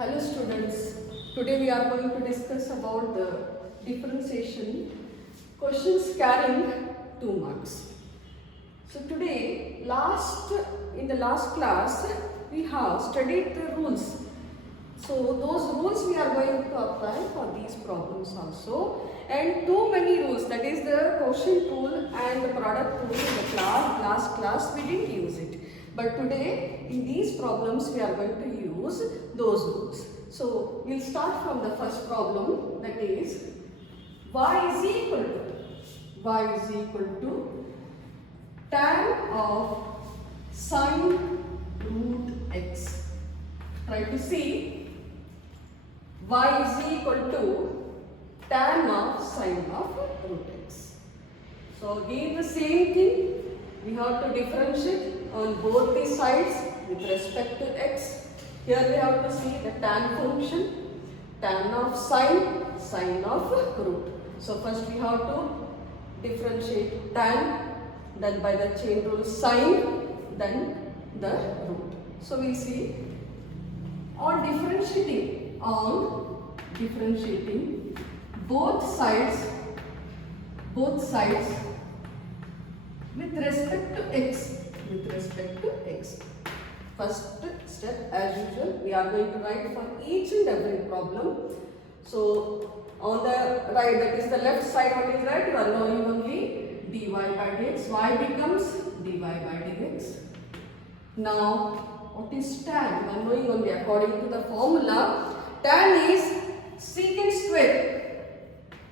Hello students, today we are going to discuss about the differentiation questions carrying 2 marks. So today, in the last class, we have studied the rules. So those rules we are going to apply for these problems also, and too many rules, that is the quotient rule and the product rule in the last class we didn't use it. But today in these problems we are going to use those rules. So we'll start from the first problem, that is y is equal to tan of sine root x. Try to see y is equal to tan of sine of root x. So again the same thing, we have to differentiate on both the sides with respect to x. Here we have to see the tan function, tan of sine of root. So first we have to differentiate tan, then by the chain rule sine, then the root. So we see on differentiating both sides with respect to x. First step, as usual, we are going to write for each and every problem. So on the right, that is the left side, what is right? You are knowing only dy by dx. Y becomes dy by dx. Now what is tan? You are knowing only according to the formula. Tan is secant square.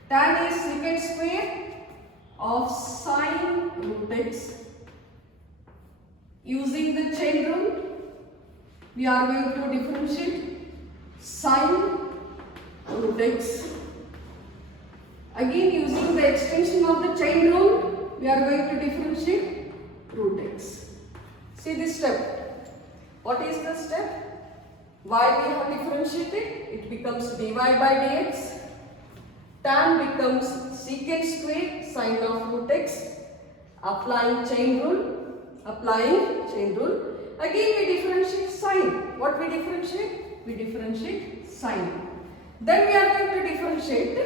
Tan is secant square of sine root x. Using the chain rule, we are going to differentiate sine root x. Again, using the extension of the chain rule, we are going to differentiate root x. See this step. What is the step? Y we have differentiated, it becomes dy by dx. Tan becomes secant square sine of root x. Applying chain rule. Again we differentiate sine. What we differentiate? We differentiate sine. Then we are going to differentiate,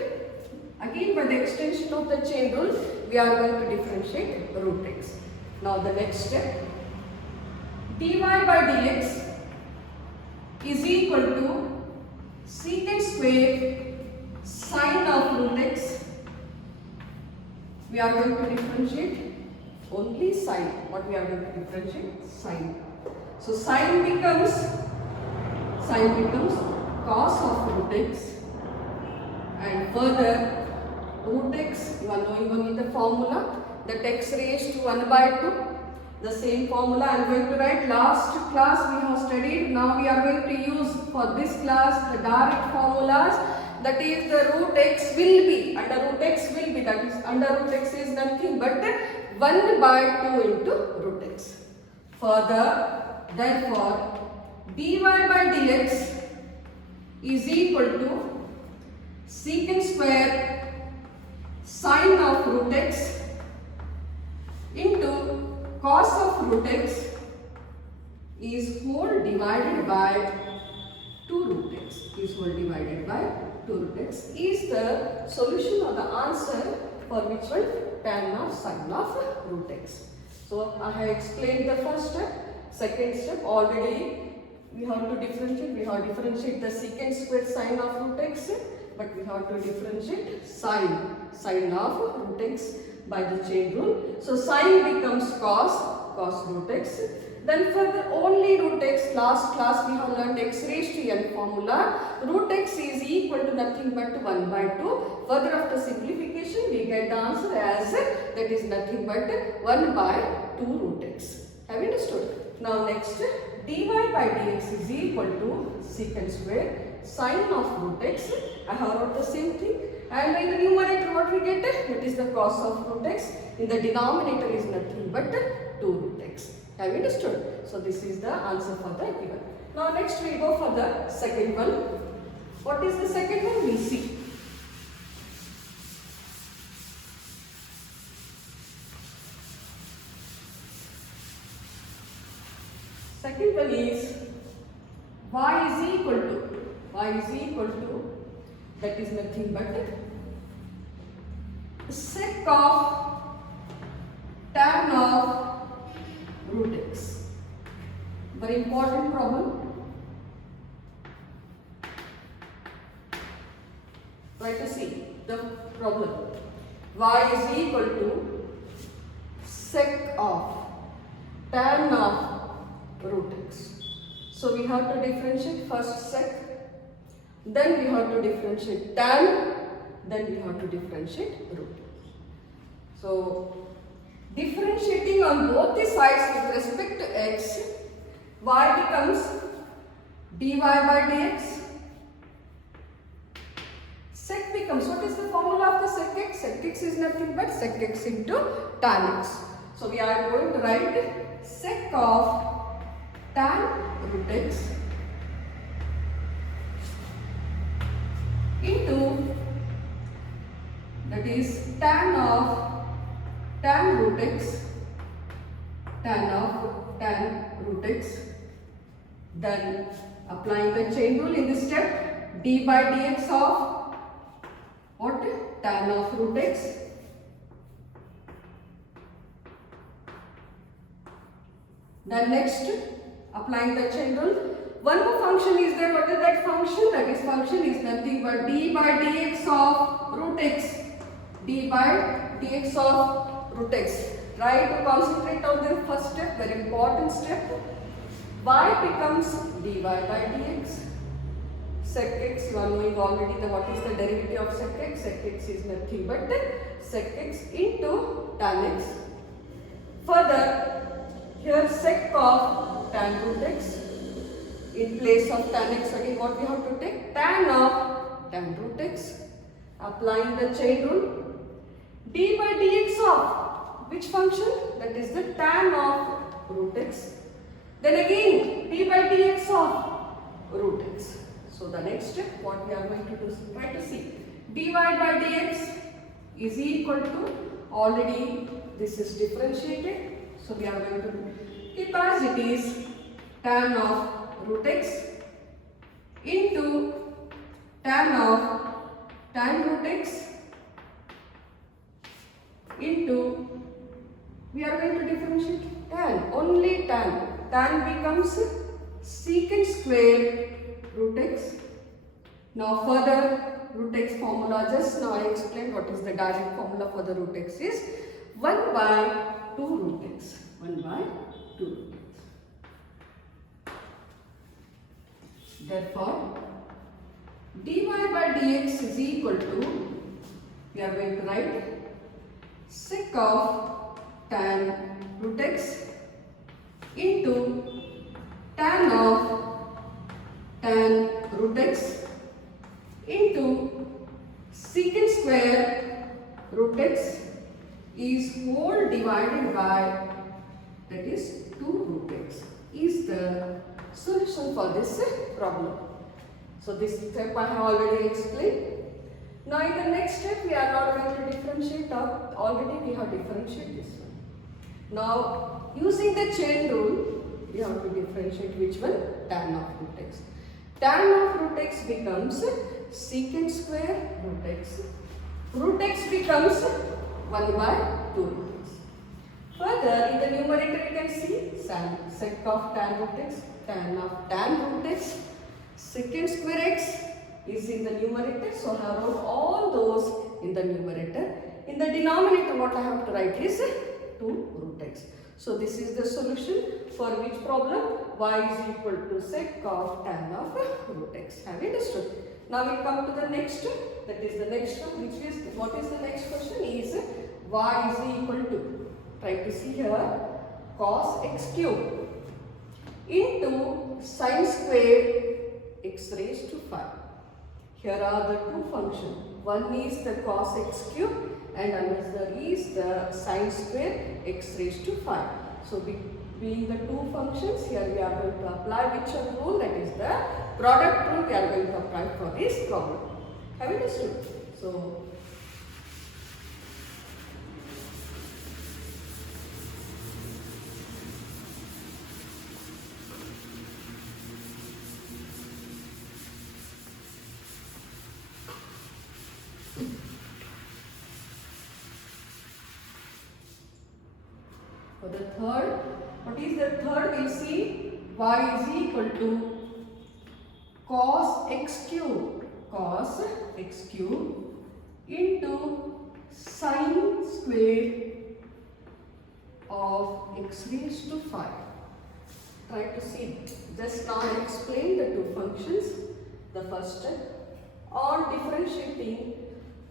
again by the extension of the chain rule, we are going to differentiate root x. Now the next step, dy by dx is equal to secant square sine of root x. We are going to differentiate only sine. What we are going to differentiate? Sine. So sine becomes cos of root x, and further root x, you are knowing only the formula, that x raised to 1 by 2. The same formula I am going to write. Last class we have studied. Now we are going to use for this class the direct formulas. That is the root x will be, under root x will be, that is under root x is nothing but 1 by 2 into root x. Further, therefore, dy by dx is equal to secant square sine of root x into cos of root x is whole divided by 2 root x. Is whole divided by 2 root x is the solution or the answer for which one? Tan of sine of root x. So I have explained the first step. Second step, already we have to differentiate. We have to differentiate the secant square sine of root x, but we have to differentiate sine of root x by the chain rule. So sine becomes cos root x. Then further only root x, last class we have learned x raised to n formula. Root x is equal to nothing but 1 by 2. Further after simplification we get the answer as that is nothing but 1 by 2 root x. Have you understood? Now next, dy by dx is equal to secant square sine of root x. I have wrote the same thing. And in the numerator what we get? That is the cos of root x. In the denominator is nothing but 2 root x. Have you understood? So this is the answer for the given. Now next we go for the second one. What is the second one? We'll see. Second one is y is equal to y is equal to, that is nothing but sec of tan of root x. Very important problem. Try to see the problem. Y is equal to sec of tan of root x. So we have to differentiate first sec, then we have to differentiate tan, then we have to differentiate root. So differentiating on both the sides with respect to x, y becomes dy by dx. Sec becomes, what is the formula of the sec x? Sec x is nothing but sec x into tan x. So we are going to write sec of tan root x into, that is tan of tan root x, tan of tan root x. Then applying the chain rule in this step, d by dx of what? Tan of root x. Then next, applying the chain rule. One more function is there. What is that function? That is function is nothing but d by dx of root x. D by dx of root x. Try to concentrate on the first step, very important step. Y becomes dy by dx. Sec x, you are knowing already what is the derivative of sec x. Sec x is nothing but sec x into tan x. Further, here sec of tan root x. In place of tan x, again what we have to take? Tan of tan root x. Applying the chain rule. D by dx of which function? That is the tan of root x. Then again d by dx of root x. So the next step, what we are going to do, try to see. dy by dx is equal to, already this is differentiated. So we are going to keep as it is tan of root x into tan of tan root x into, we are going to differentiate tan, only tan. Tan becomes secant square root x. Now further root x formula, just now I explained what is the direct formula for the root x is 1 by 2 root x. 1 by 2 root x. Therefore, dy by dx is equal to, we are going to write sec of tan root x into tan of tan root x into secant square root x is whole divided by, that is 2 root x, is the solution for this problem. So this step I have already explained. Now in the next step we are not going to differentiate, already we have differentiated this one. Now using the chain rule, we have to differentiate which one? Tan of root x. Tan of root x becomes secant square root x. Root x becomes 1 by 2 root x. Further, in the numerator you can see sec of tan root x, tan of tan root x, secant square x is in the numerator, so I have wrote all those in the numerator. In the denominator what I have to write is 2 root x. So this is the solution for which problem? Y is equal to sec of tan of root x. Have you understood? Now we come to the next, that is the next one, which is, what is the next question? Is y is equal to, try to see here, cos x cube into sin square x raised to 5. Here are the two functions. One is the cos x cube and another is the sin square x raised to 5. So being the two functions, here we are going to apply which rule, that is the product rule we are going to apply for this problem. Have you understood? So the third. What is the third? We'll see y is equal to cos x cube, cos x cube into sine square of x raised to 5. Try to see. Just now I explained the two functions. The first step on differentiating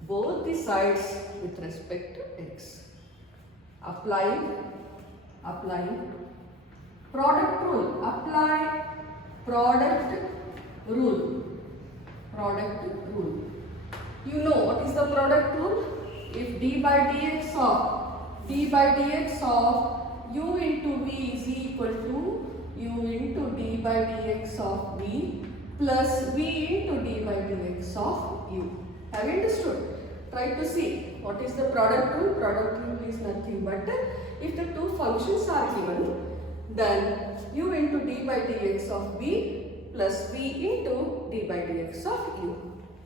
both the sides with respect to x. Applying product rule. Apply product rule. You know what is the product rule? If d by dx of u into v is equal to u into d by dx of v plus v into d by dx of u. Have you understood? Try to see what is the product rule. Product rule is nothing but if the two functions are given, then u into d by dx of v plus v into d by dx of u.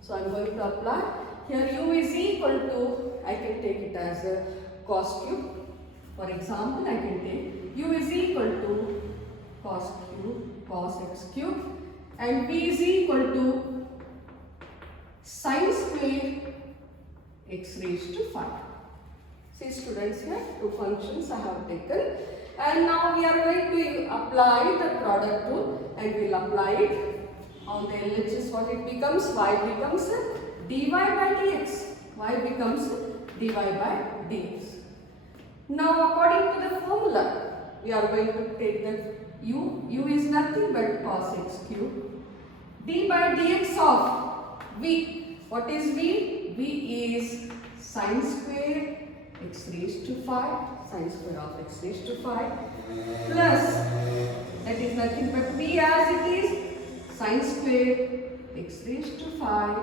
So I am going to apply. Here u is equal to, I can take it as a cos cube. For example, I can take u is equal to cos cube, cos x cube, and v is equal to sine square x raised to 5. See students, here two functions I have taken, and now we are going to apply the product rule, and we will apply it on the LHS. What it becomes? Y becomes dy by dx. Y becomes dy by dx. Now according to the formula, we are going to take the u is nothing but cos x cube, d by dx of v. What is v? V is sine square x raised to 5, sine square of x raised to 5, plus that is nothing but v as it is sine square x raised to 5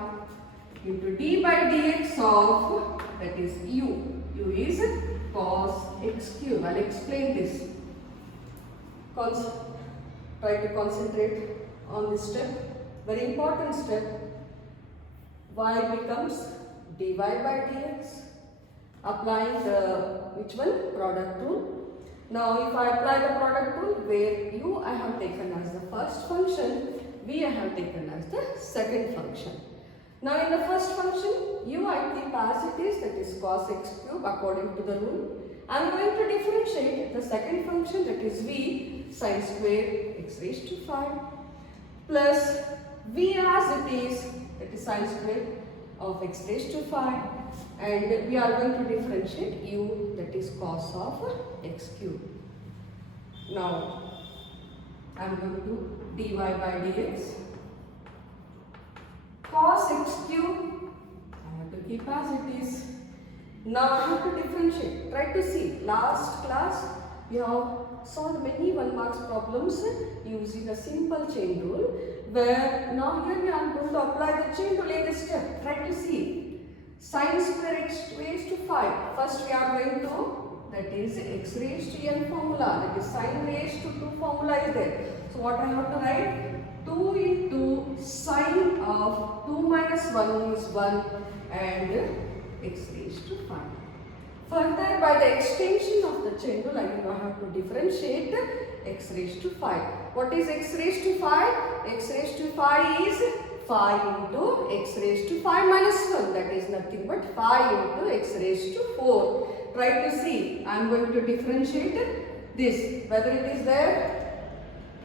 into d by dx of, that is u. U is cos x cube. I'll explain this. Try to concentrate on this step. Very important step. Y becomes dy by dx. Applying the which one? Product rule. Now if I apply the product rule, where u I have taken as the first function, v I have taken as the second function. Now in the first function, u I keep as it is, that is cos x cube according to the rule. I am going to differentiate the second function, that is v sine square x raised to 5 plus v as it is, that is sine square of x raised to 5, and we are going to differentiate u, that is cos of x cube. Now I am going to dy by dx. Cos x cube, I have to keep as it is. Now I have to differentiate. Try to see. Last class we have solved many 1 marks problems using a simple chain rule, where now here we are going to apply the chain rule in this step. Try to see. Sine square x raised to 5. First we are going to, that is x raised to n formula, that is sine raised to 2 formula is there. So what I have to write? 2 into sine of 2 minus 1 is 1 and x raised to 5. Further, by the extension of the chain rule, I have to differentiate x raised to 5. What is x raised to 5? X raised to 5 is 5 into x raised to 5 minus 1. That is nothing but 5 into x raised to 4. Try to see. I am going to differentiate this. Whether it is there?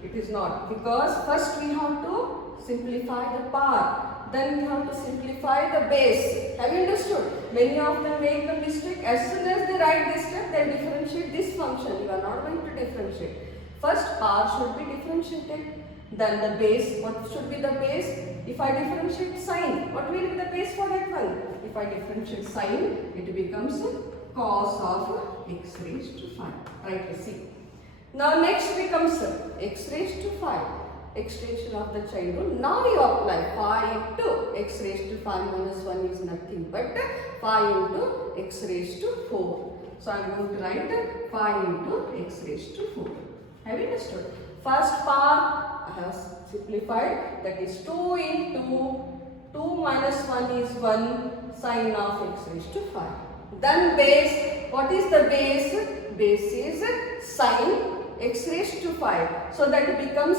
It is not, because first we have to simplify the power, then we have to simplify the base. Have you understood? Many of them make the mistake. As soon as they write this step, they differentiate this function. You are not going to differentiate. First power should be differentiated, then the base. What should be the base? If I differentiate sine, what will be the base for that one? If I differentiate sine, it becomes cos of x raised to 5. Try to see. Now next becomes x raised to 5, extension of the chain rule. Now you apply 5 into x raised to 5 minus 1 is nothing but 5 into x raised to 4. So I am going to write 5 into x raised to 4. Have you understood? First part I have simplified, that is 2 into 2 minus 1 is 1 sine of x raised to 5. Then base, what is the base? Base is sine x raised to 5. So that becomes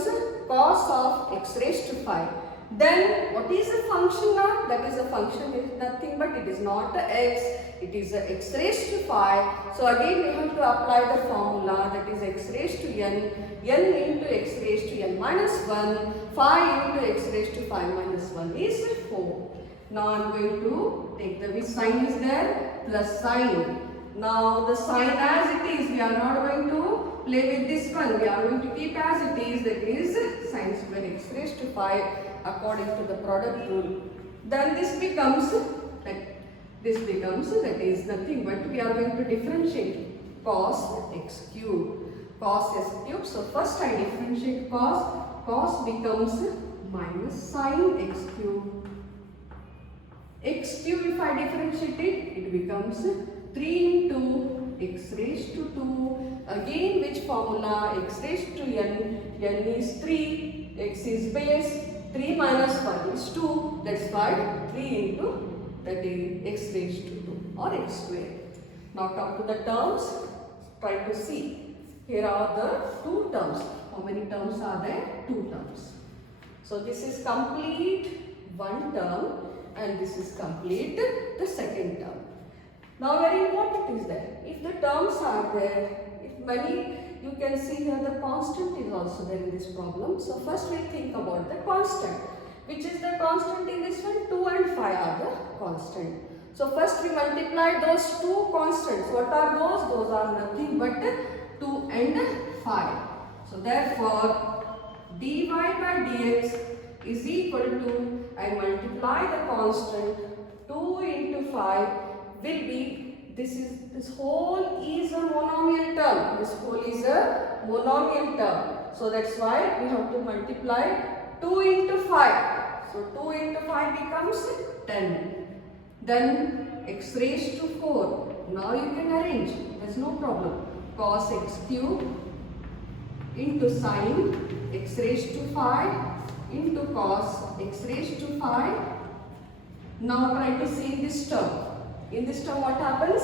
cos of x raised to 5. Then what is the function now? That is a function is nothing but it is not a x, it is a x raised to 5. So again we have to apply the formula, that is x raised to n into x raised to n minus 1, 5 into x raised to 5 minus 1 is 4. Now I am going to take the which sign is there? Plus sign. Now the sign as it is, we are not going to play with this one. We are going to keep as it is, that is sin square x raised to 5 according to the product rule. Then this becomes that is nothing but we are going to differentiate cos x cube. Cos x cube. So first I differentiate cos becomes minus sin x cube. X cube if I differentiate it becomes 3 into x raised to 2. Again which formula? X raised to n is 3, x is base, 3 minus 1 is 2, that's why 3 into that is x raised to 2 or x square. Now come to the terms, try to see. Here are the 2 terms. How many terms are there? 2 terms. So this is complete one term and this is complete the second term. Now very important is that if the terms are there, if many, you can see here the constant is also there in this problem. So first we think about the constant. Which is the constant in this one? 2 and 5 are the constant. So first we multiply those 2 constants. What are those? Those are nothing but 2 and 5. So therefore dy by dx is equal to, I multiply the constant 2 into 5 will be, this whole is a monomial term. This whole is a monomial term. So that's why we have to multiply 2 into 5. So 2 into 5 becomes 10. Then x raised to 4. Now you can arrange. There's no problem. Cos x cube into sin x raised to 5 into cos x raised to 5. Now try to see this term. In this term what happens?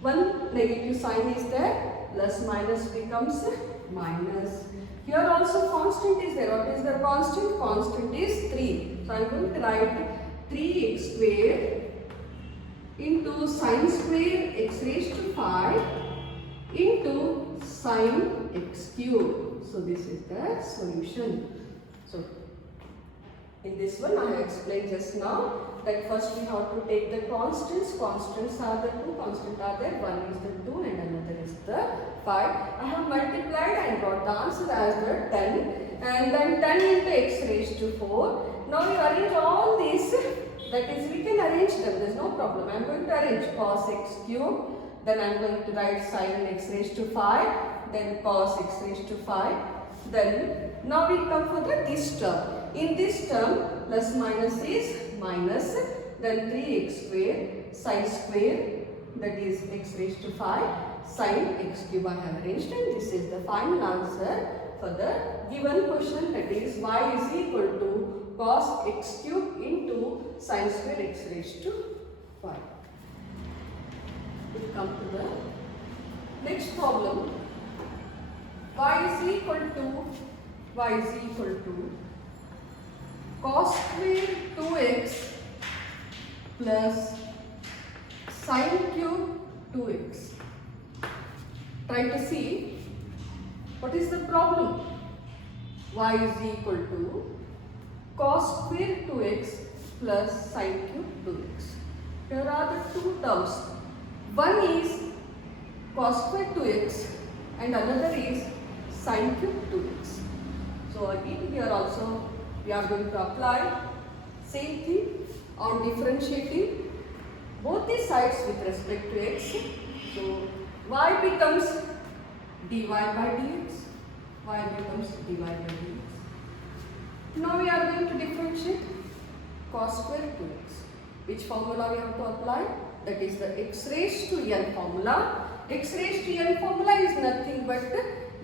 One negative sign is there, plus minus becomes minus. Here also constant is there. What is the constant? Constant is 3. So I am going to write 3x square into sin square x raised to 5 into sin x cube. So this is the solution. So in this one I have explained just now that first we have to take the constants. Constants are the 2 constants are there. One is the 2 and another is the 5. I have multiplied and got the answer as the 10 and then 10 into x raised to 4. Now we arrange all these, that is we can arrange them, there is no problem. I am going to arrange cos x cube, then I am going to write sin x raised to 5, then cos x raised to 5. Then now we come for this term. In this term plus minus is minus, then 3x square sin square, that is x raised to 5 sin x cube I have arranged, and this is the final answer for the given question, that is y is equal to cos x cube into sin square x raised to 5. We come to the next problem. Y is equal to cos square 2x plus sin cube 2x. Try to see what is the problem. Y is equal to cos square 2x plus sin cube 2x. Here are the 2 terms. One is cos square 2x and another is sin cube 2x. So again here also we are going to apply same thing on differentiating both the sides with respect to x. So y becomes dy by dx. Y becomes dy by dx. Now we are going to differentiate cos square 2x. Which formula we have to apply? That is the x raised to n formula. X raised to n formula is nothing but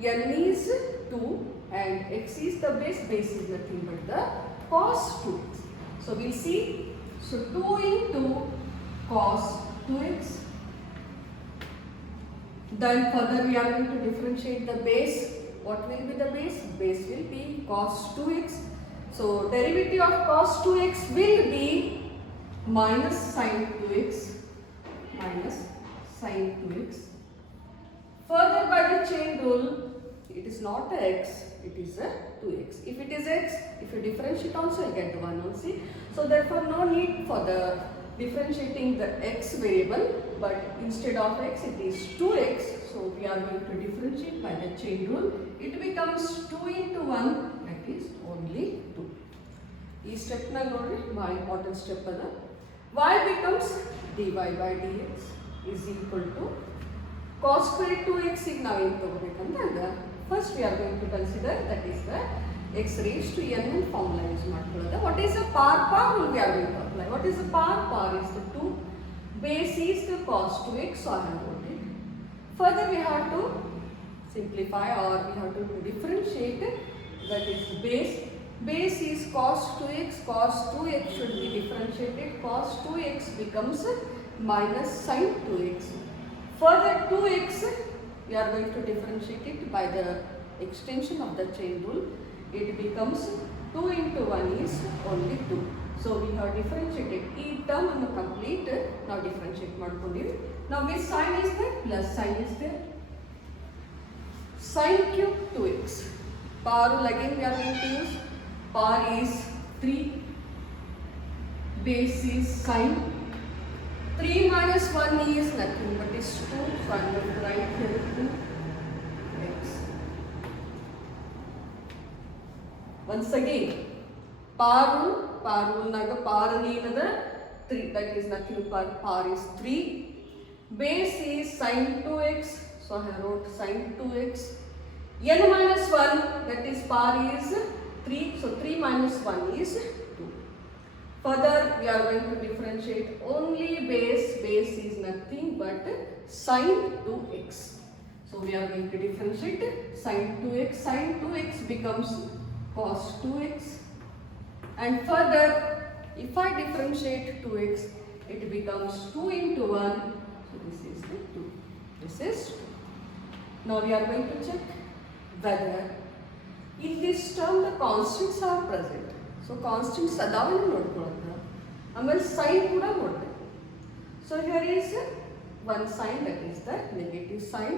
n is 2 and x is the base is nothing but the cos 2x. So we see, so 2 into cos 2x. Then further we are going to differentiate the base. What will be the base? Base will be cos 2x. So derivative of cos 2x will be minus sin 2x. Minus sin 2x. Further by the chain rule, it is not a x, it is a 2x. If it is x, if you differentiate also you get 1 only. So therefore no need for the differentiating the x variable, but instead of x it is 2x. So we are going to differentiate by the chain rule. It becomes 2 into 1, that is only 2. This step na nodri, my important step ada. Y becomes dy by dx is equal to cos square 2x ಈಗ ನಾವು ಏನು ತಗೋಬೇಕಂದಾಗ first we are going to consider that is the x raised to n formula use ಮಾಡ್ಕೊಳ್ಳೋದು. What is the power rule we are going to apply? What is the power is the 2, base is the cos 2x, so I have wrote it. Further we have to simplify or we have to differentiate, that is base is cos 2x should be differentiated, cos 2x becomes minus sin 2x. Further 2x, we are going to differentiate it by the extension of the chain rule. It becomes 2 into 1 is only 2. So we have differentiated each term and complete. Now differentiate ಮಾಡ್ಕೊಂಡಿವಿ. Now with sign is there, plus sign is there. Sin cube 2x. Power rule again we are going to use. Power is 3. Base is sin. 3 minus 1 is nothing but is 2. So I am going to write here 2x. Once again, power rule naga power ಏನದ 3, that is nothing but power is 3. Base is sin 2x, so I wrote sin 2x. n minus 1, that is power is 3, so 3 minus 1 is 2. Further, we are going to differentiate only base is nothing but sin 2x. So we are going to differentiate sin 2x becomes cos 2x. And further, if I differentiate 2x, it becomes 2 into 1, so this is the 2. This is 2. Now we are going to check whether in this term the constants are present. So constants ಅದಾವನ್ನ ನೋಡ್ಕೊಳ್ಳೋಣ. ಆಮೇಲೆ sin ಕೂಡ ನೋಡಬೇಕು. So here is one sign, that is the negative sign.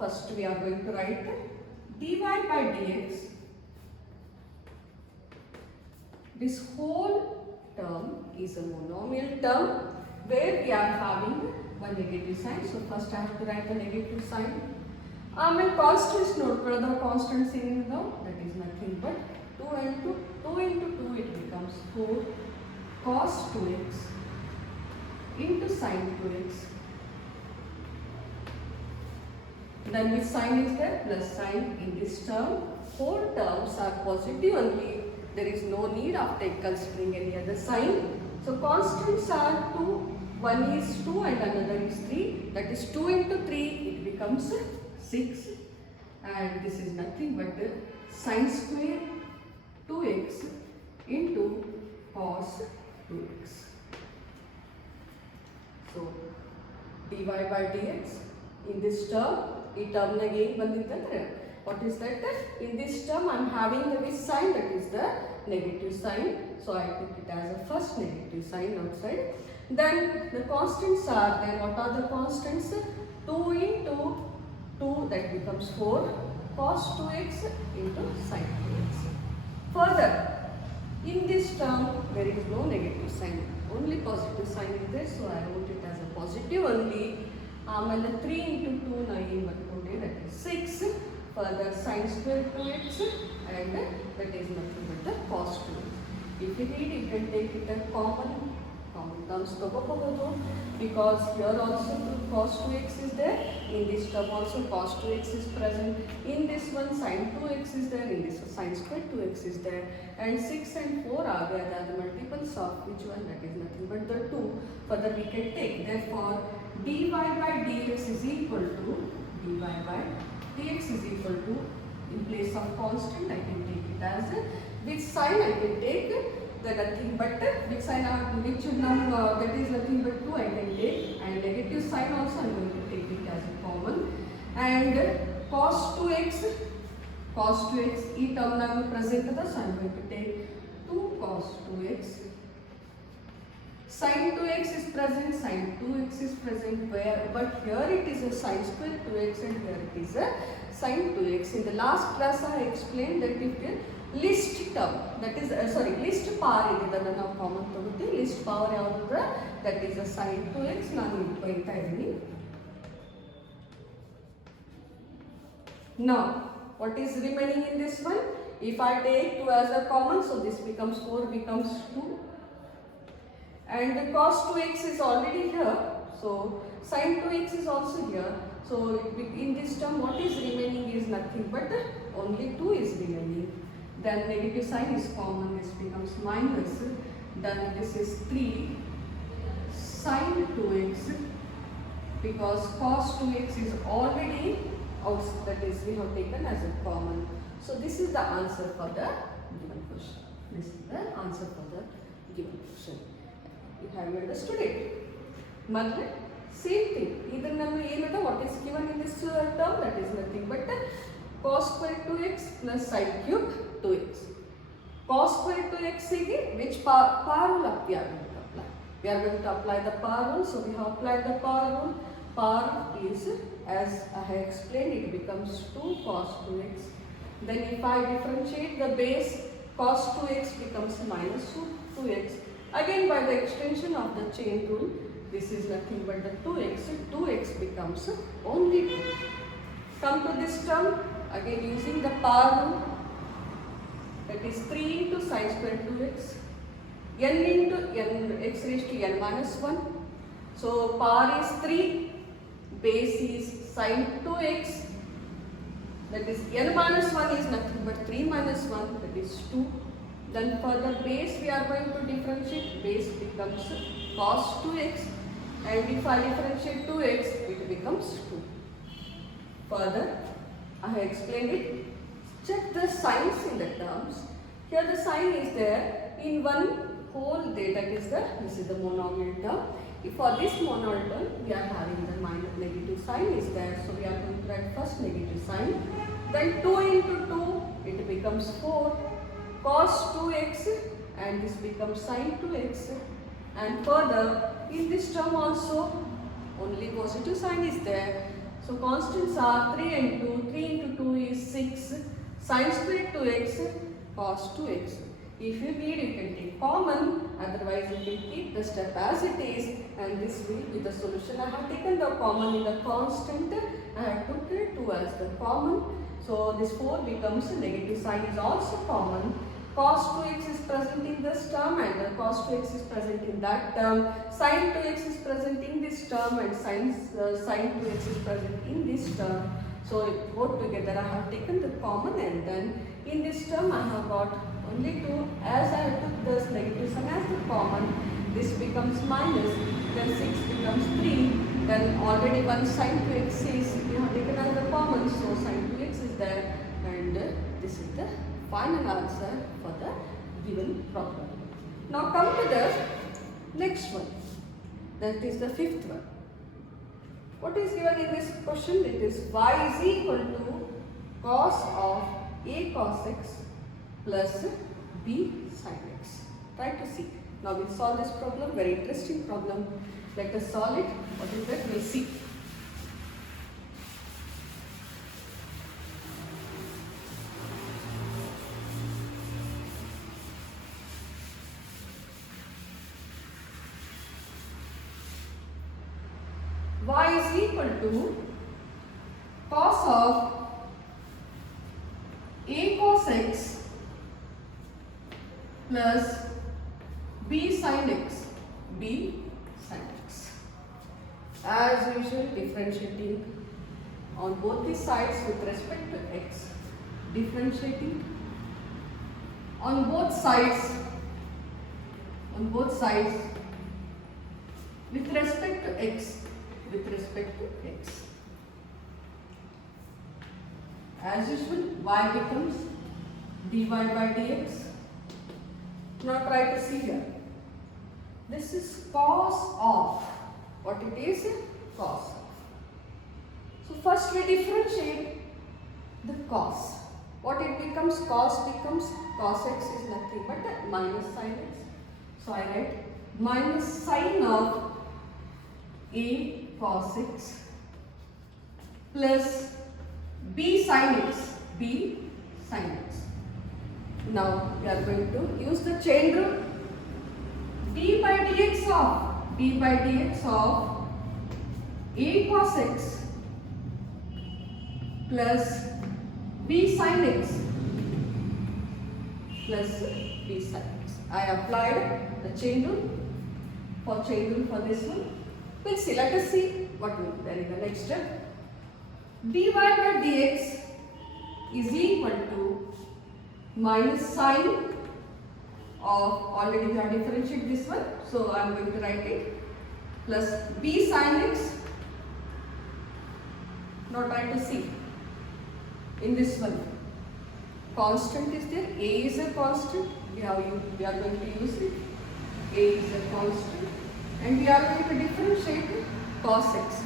First we are going to write dy by dx. This whole term is a monomial term where we are having one negative sign. So first I have to write the negative sign. ಆಮೇಲೆ constants ನೋಡ್ಕೊಳ್ಳೋದು. Constants ಏನಿದಾವೆ, that is nothing but 2 into 2 it becomes 4 cos 2x into sin 2x. Then with sign is there, plus sign in this term. 4 terms are positive only. There is no need of considering any other sign. So constants are 2. One is 2 and another is 3. That is 2 into 3, it becomes 6. And this is nothing but sin square 2x into cos 2x. So dy by dx in this term, ಈ term ನಾಗ ಏನು ಬಂದಿತ್ತಂದ್ರೆ, what is that? In this term I am having this sign, that is the negative sign. So I took it as a first negative sign outside. Then the constants are there. What are the constants? 2 into 2, that becomes 4 cos 2x into sin 2x. Further, in this term there is no negative sign, only positive sign is there, so I wrote it as a positive only. ಆಮೇಲೆ 3 into 2 na ಏನು ಬರ್ಕೊಂಡೆ, that is 6. Further sin square 2x and that is nothing but the cos 2x. If you need, you can take it as common terms ತಗೋಬಹುದು, because here also cos 2x is there, in this term also cos 2x is present, in this one sin 2x is there, in this sin square 2x is there, and 6 and 4 are there. They are the multiples of which one? That is nothing but the 2. Further we can take, therefore dy by dx is equal to in place of constant I can take it as with sign I can take the nothing but which sign which number that is nothing but 2 I can take, and negative sign also I am going to take it as a common, and cos 2x ಈ term ನಾನು present ಇದೆ, so I am going to take 2 cos 2x. Sin 2x is present, sin 2x is present, where but here it is a sin square 2x and here it is a sin 2x. In the last class I explained that if the list term, that is list power ಇದನ್ನ ನಾವು common ತಗೊಳ್ತೀವಿ. List power ಯಾವುದು, that is a sin 2x ನಾನು ಇಲ್ಲಿ ಬರೀತಾ ಇದ್ದೀನಿ. Now what is remaining in this one? If I take 2 as a common, so this becomes 4 becomes 2, and the cos 2x is already here, so sin 2x is also here. So in this term what is remaining is nothing but only 2 is remaining. Then negative sign is common, this becomes minus, then this is 3 sin 2x, because cos 2x is already out, that is we have taken as a common. So this is the answer for the given question. This is the answer for the given question. You have understood it? Madle same thing. Either number ಏನದ what is given in this term, that is nothing but cos square 2x plus sin cube 2x. Cos square 2x ಗೆ which power rule we are going to apply? We are going to apply the power rule. So we have applied the power rule. Power is, as I have explained, it becomes 2 cos 2x. Then if I differentiate the base, cos 2x becomes minus 2x. Again by the extension of the chain rule, this is nothing but the 2x. 2x becomes only 2. Come to this term, again using the power rule, that is 3 into sin square 2x, n into n x raised to n minus 1. So power is 3, base is sin 2x, that is n minus 1 is nothing but 3 minus 1, that is 2. Then for the base we are going to differentiate, base becomes cos 2x, and if I differentiate 2x it becomes 2. Further I have explained it. Check the signs in the terms. Here the sign is there in one whole day, that is this is the monomial term. If for this monomial term we are having the minus negative sign is there, so we are going to write first negative sign, then 2 into 2 it becomes 4 cos 2x, and this becomes sin 2x. And further in this term also only positive sign is there, so constants are 3 and 2, 3 into 2 is 6 sin square 2x cos 2x. If you need, you can take common, otherwise you can keep the step as it is, and this will be the solution. I have taken the common in the constant, I have took 2 as the common, so this 4 becomes a negative sign is also common. Cos 2x is present in this term, and the cos 2x is present in that term. Sin 2x is present in this term, and sin 2x is present in this term. So both together I have taken the common, and then in this term I have got only 2. As I took this negative sign as the common, this becomes minus, then 6 becomes 3, then already one sin 2x is we have taken as the common, so sin 2x is there, and this is the final answer for the given problem. Now come to the next one, that is the fifth one. What is given in this question? It is y is equal to cos of a cos x plus b sin x. Try to see. Now we'll solve this problem, very interesting problem. Let us solve it. What is that? We'll see. Y is equal to cos of a cos x plus b sin x. As usual, differentiating on both the sides with respect to x. Differentiating on both sides with respect to x. As usual, y becomes dy by dx Now try to see here. This is cos of, what it is? Cos. So first we differentiate the cos. What it becomes? Cos becomes cos x is nothing but minus sin x. So I write minus sin of a cos x plus b sin x, b sin x. Now we are going to use the chain rule. d by dx of a cos x plus b sin x plus b sin x. I applied the chain rule for this one. We'll see. Let us see what will be there in the next step. dy by dx is equal to minus sine of, already we have differentiated this one, so I am going to write it, plus b sin x. Now try to see in this one. Constant is there, a is a constant, we are going to use it, a is a constant, and we are going to differentiate cos x.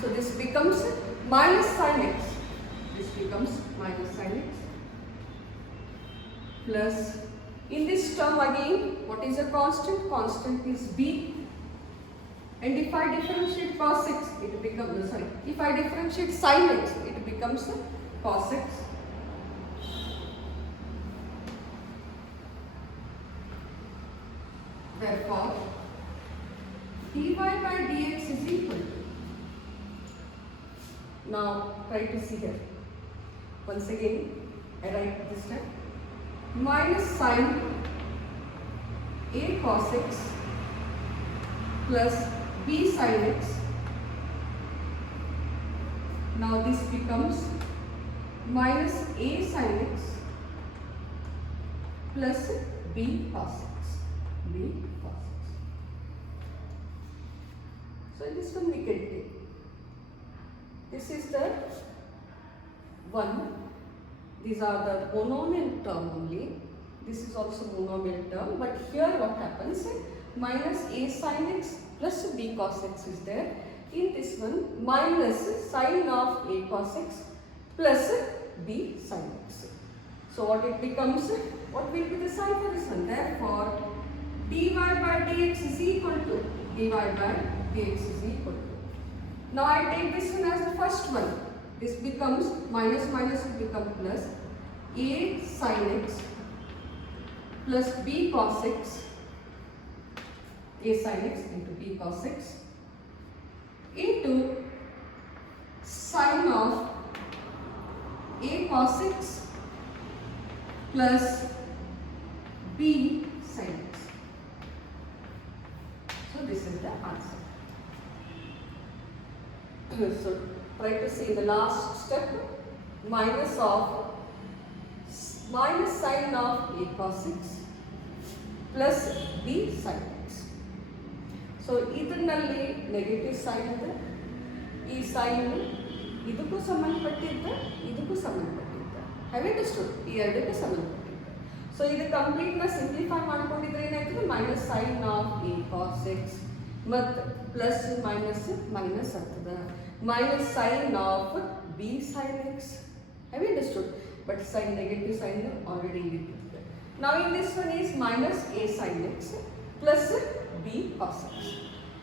So this becomes minus sin x, this becomes minus sin x, plus in this term again, what is a constant? Constant is b, and if I differentiate cos x, it becomes, if I differentiate sin x, it becomes cos x. Therefore, dy by dx is equal to, now try to see here, once again I write this time, minus sin a cos x plus b sin x. Now this becomes minus a sin x plus b cos x, b cos x. So in this one we can take, this is the one, these are the monomial term only, this is also monomial term, but here what happens, minus a sin x plus b cos x is there. In this one, minus sin of a cos x plus b sin x. So what it becomes, what will be the sign for this one? Therefore, dy by dx is equal to, dy by dx is equal to. Now I take this one as the first one. This becomes minus minus will become plus a sin x plus b cos x, a sin x into b cos x into sin of a cos x plus b sin x. So this is the answer. So try to see the last step, minus sin of a cos x plus b sin x. So ಇದರಲ್ಲಿ negative sign ಇದೆ, ಈ sign ಇದಕ್ಕೂ ಸಂಬಂಧಪಟ್ಟಿದ್ದ, ಇದಕ್ಕೂ ಸಂಬಂಧಪಟ್ಟಿದ್ದ. Have understood? ಈ ಎರಡಕ್ಕೂ ಸಂಬಂಧಪಟ್ಟಿದ್ದ. So ಇದು complete ನ ಸಿಂಪ್ಲಿಫೈ ಮಾಡ್ಕೊಂಡಿದ್ರೆ ಏನಾಯ್ತದೆ, minus sign of a cos x ಮತ್ತು ಪ್ಲಸ್ ಮೈನಸ್ ಮೈನಸ್ ಆಗ್ತದೆ, minus sign of b sine x. Have understood? But sign negative sign already ಇಲ್ಲಿರ್ತದೆ. ನಾವು in this one is minus a sine x plus b cos x.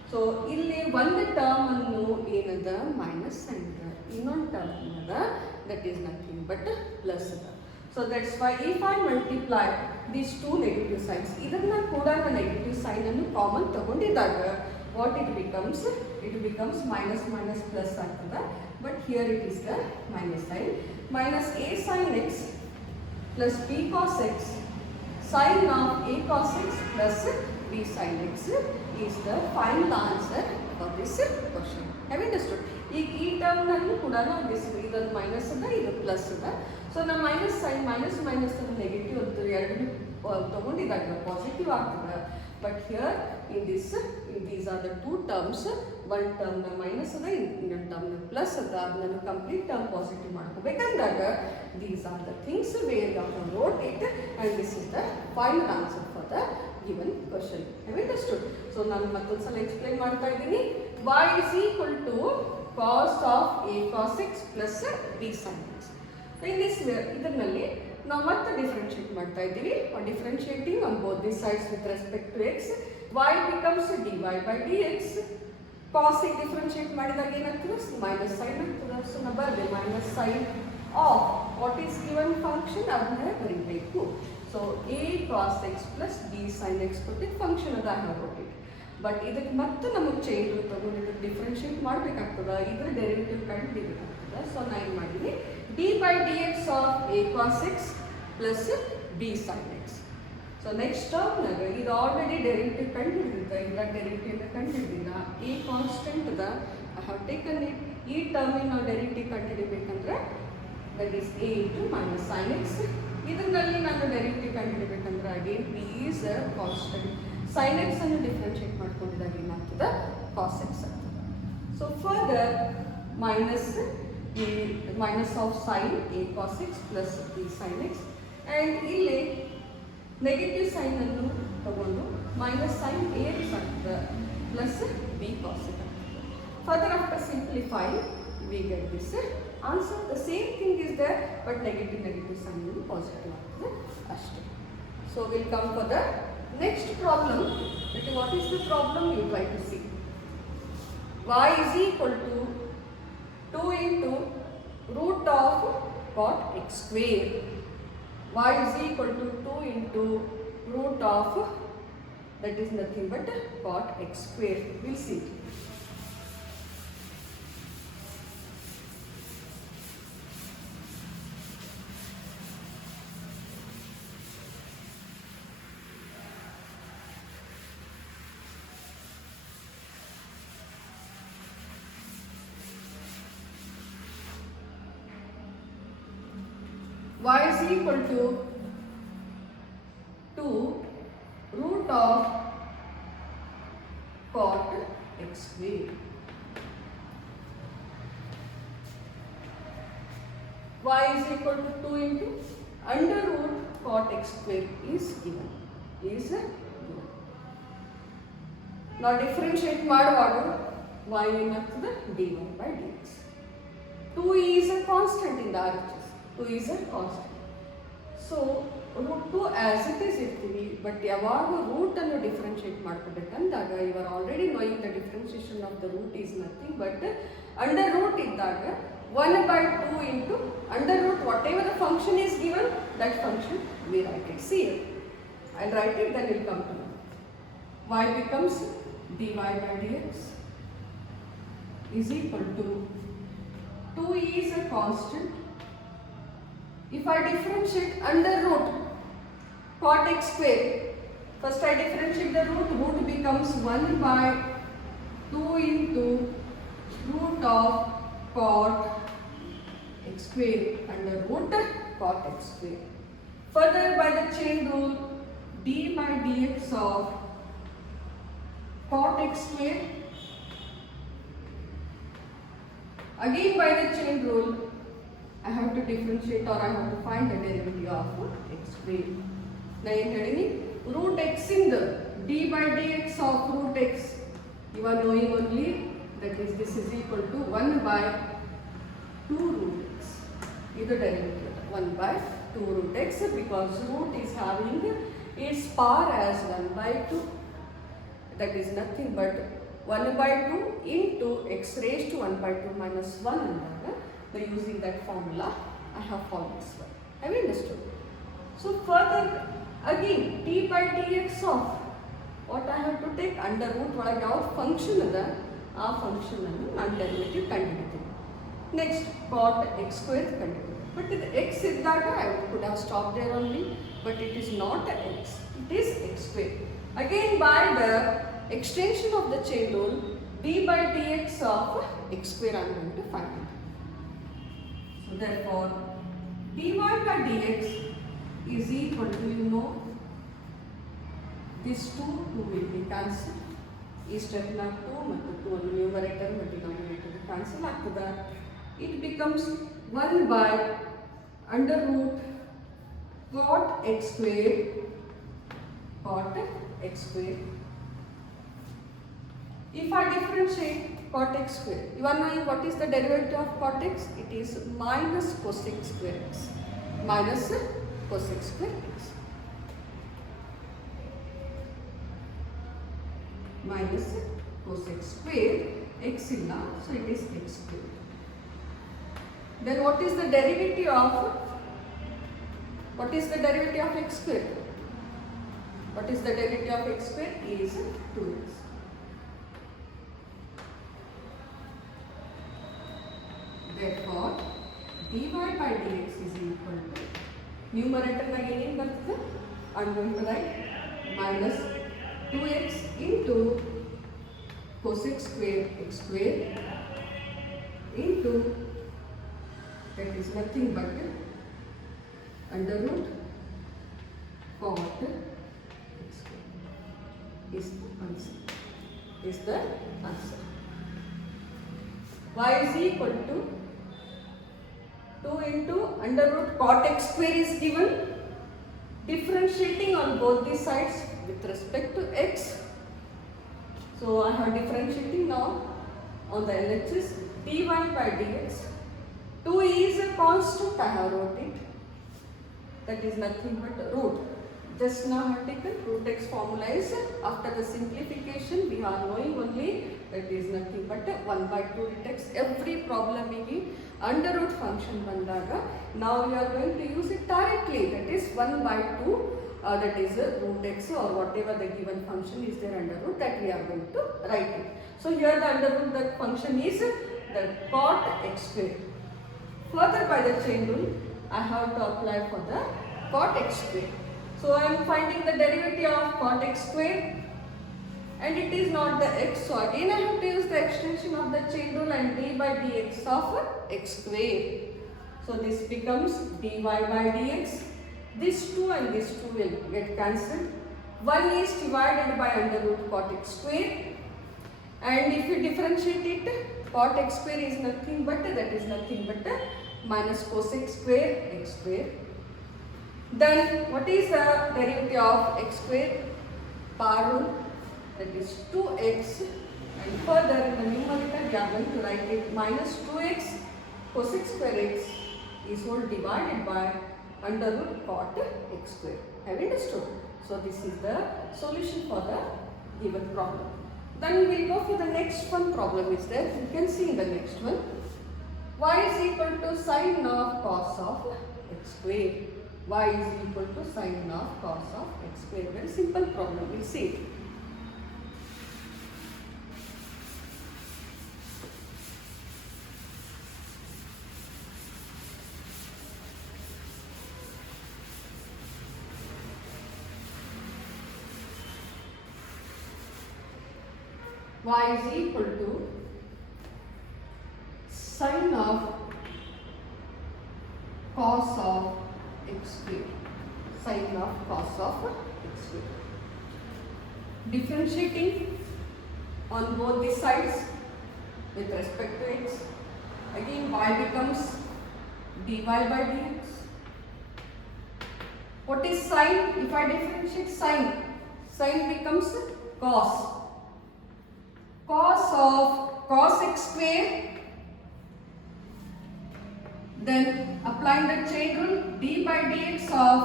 So ಇಲ್ಲಿ ಒಂದು term ಅನ್ನು ಏನದ minus sine ಇದೆ, ಇನ್ನೊಂದು term ಅದ that is nothing but plus ಅದ. So that's why if I multiply these two negative signs, ಇದನ್ನ ಕೂಡ ನಾನು ನೆಗೆಟಿವ್ ಸೈನ್ ಅನ್ನು ಕಾಮನ್ ತಗೊಂಡಿದ್ದಾಗ what it becomes minus minus plus ಆಗ್ತದೆ. But here it is the minus sign, minus a sine x plus b cos x sign of a cos x plus b sin x is the final answer for this question. Have you understood? ಈ term ನಲ್ಲಿ ಕೂಡ ನಾವು ಇದು minus ಅದ, ಇದು plus ಅದ. So ನಾವು minus sign minus minus negative ಅಂತ ಎರಡು ತಗೊಂಡಿದ್ದಾಗ ಪಾಸಿಟಿವ್ ಆಗ್ತದೆ. But here in these are the two terms. One term na minus ada, ಇನ್ನೊಂದು term na plus ada. ಅದನ್ನು complete term positive ಮಾಡ್ಕೋಬೇಕಂದಾಗ these are the things where you have to note it, and this is the final answer for the given question. Have you understood? So ನಾನು ಮತ್ತೊಂದು ಸಲ explain ಮಾಡ್ತಾ ಇದ್ದೀನಿ. Y is equal to cos of a cos x plus b sin x. In this ಇದರಲ್ಲಿ ನಾವು ಮತ್ತೆ differentiate ಮಾಡ್ತಾ ಇದ್ದೀವಿ. Differentiating on both the sides with respect to x, y becomes dy by dx. cos ಗೆ differentiate ಮಾಡಿದಾಗ ಏನಾಗ್ತದೆ? Minus sine ಆಗ್ತದೆ. So ನಾವು ಬರದೆ minus sign of what is given function ಅದನ್ನ ಬರೀಬೇಕು. So a cos x plus b sin x ಕೊಟ್ಟಿದ್ದ function ಅದ ಹಾಗೆ. ಬಟ್ ಇದಕ್ಕೆ ಮತ್ತೆ ನಮಗೆ ಚೇಂಜ್ ತಗೊಂಡು ಇದಕ್ಕೆ ಡಿಫರೆನ್ಷಿಯೇಟ್ ಮಾಡಬೇಕಾಗ್ತದೆ, ಇದ್ರ ಡೆರಿವೇಟಿವ್ ಕಂಡುಹಿಡಿಬೇಕಾಗ್ತದೆ. ಸೊ ನಾನು ಏನು ಮಾಡಿದ್ದೀನಿ, d by dx of a cos x plus b sin x. So next ಟರ್ಮ್ನಾಗ ಇದು ಆಲ್ರೆಡಿ ಡೆರಿವೇಟಿವ್ ಕಂಡುಹಿಡಿದಿದ್ದ, ಇಲ್ಲ ಡೆರಿವೇಟಿವ್ನ ಕಂಡುಹಿಡಿದಿಲ್ಲ. a ಕಾನ್ಸ್ಟೆಂಟ್ ಅದ, ಐ ಹ್ಯಾವ್ ಟೇಕನ್ ಇಟ್. ಈ ಟರ್ಮಿನ ನಾವು ಡೆರಿವೇಟಿವ್ ಕಂಡುಹಿಡಿಬೇಕಂದ್ರೆ that is a into minus sin x. ಇದರಲ್ಲಿ ನಾನು ಡೆರಿವೇಟಿವ್ ಕಂಡುಹಿಡಿಬೇಕಂದ್ರೆ again b is a constant. sin x ಅನ್ನು ಡಿಫರೆನ್ಷಿಯೇಟ್ ಮಾಡ್ಕೊಂಡಿದ್ದಾಗ ಏನಾಗ್ತದೆ? cos x ಆಗ್ತದೆ. So further minus of sin a cos x plus b sin x, and ಇಲ್ಲಿ negative sign ಅನ್ನು ತಗೊಂಡು minus sin a x ಆಗ್ತದೆ plus b cos x ಆಗ್ತದೆ. Further after simplify we get this answer. The same thing is there, but negative sign ಅನ್ನು positive ಆಗ್ತದೆ ಅಷ್ಟೇ. So we'll come for the next problem. What is the problem? You try to see. Y is equal to 2 into root of cot x square. Y is equal to 2 into root of, that is nothing but cot x square. We'll see. Y is equal to 2 root of cot x square. Y is equal to 2 into under root cot x square is given. Now differentiate ಮಾಡುವಾಗ y ಏನಾಗ್ತದೆ? dy by dx. 2 is a constant in the RHS. 2 is a constant. So root 2 as it is ಇರ್ತೀವಿ, but ಯಾವಾಗ root ಅನ್ನು differentiate ಮಾಡ್ಕೋಬೇಕಂದಾಗ you are already knowing the differentiation of the root is nothing but under root ಇದ್ದಾಗ 1 by 2 into under root whatever the function is given, that function we write it. See here, I'll write it, then we'll come to know. Y becomes dy by dx is equal to 2 is a constant. If I differentiate under root cot x square, first I differentiate the root becomes 1 by 2 into root of cot x square under root cot x square. Further by the chain rule, d by dx of cot x square, again by the chain rule I have to differentiate or I have to find the derivative of x square. Now in heading root x in the d by dx of root x, you are knowing only that is this is equal to 1 by 2 root x. Is the derivative 1 by 2 root x, because root is having its power as 1 by 2. That is nothing but 1 by 2 into x raised to 1 by 2 minus 1 another. By using that formula, I have found this one. Have you understood? So further, again d by dx of what I have to take under root ಒಳಗೆ ಯಾವ function ಅದ ಆ function ಅನ್ನು ನಾನು derivative ಕಂಡುಹಿಡಿತೀನಿ. Next cot x square ಕಂಡುಹಿಡಿತೀನಿ. But ಇದು x ಇದ್ದಾಗ I could have stopped there only, but it is not x. It is x square. Again by the extension of the chain rule, d by dx of x square I am going to find it. So therefore, dy by dx is equal to, you know, These two will be cancelled. ಈ ಸ್ಟೆಪ್ನ 2 ಮತ್ತು 2 ಅನ್ನು numerator ಮತ್ತು denominator cancel ಆಗ್ತದೆ. It becomes 1 by under root cot x square, cot x square. If I differentiate cot x square, you are knowing what is the derivative of cot x? It is minus cosec square x. Minus cosec square x. Minus cosec square x illa, so it is x square. Then what is the derivative of x square? What is the derivative of x square? Is 2x. Therefore, dy by dx is equal to numerator again bರ್ತದೆ. I am going to write minus 2x into cosec square x square into, that is nothing but under root cot x square is the answer. Y is equal to 2 into under root cot x square is given. Differentiating on both the sides with respect to x. So I have differentiating now on the LHS. Dy by dx. 2 is a constant, I have wrote it. That is nothing but root. Just now I have taken root x formula is after the simplification we are knowing only that is nothing but 1 by 2 root x. Every problem igi under root function bandaga now we are going to use it directly, that is 1 by 2 that is root x or whatever the given function is there under root, that we are going to write it. So here the under root that function is the cot x square. Further by the chain rule I have to apply for the cot x square. So I am finding the derivative of cot x square and it is not the x, so again I have to use the extension of the chain rule and d by dx of x square. So this becomes dy by dx. This 2 and this 2 will get cancelled. 1 is divided by under root cot x square, and if you differentiate it, cot x square is nothing but minus cosec square x square. Then what is the derivative of x square? Power rule, that is 2x, and further in the numerator we are going to write it minus 2x cosec square x is whole divided by under root cot x square. Have you understood? So this is the solution for the given problem. Then we will go for the next one problem is there. You can see in the next one. Y is equal to sine of cos of x square. Y is equal to sine of cos of x square. Very simple problem. We'll see it. Y is equal to sine of cos of x square. Sine of cos of x square. Differentiating on both the sides with respect to x. Again y becomes dy by dx. What is sine? If I differentiate sine becomes cos. Cos of cos x square, then applying the chain rule, d by dx of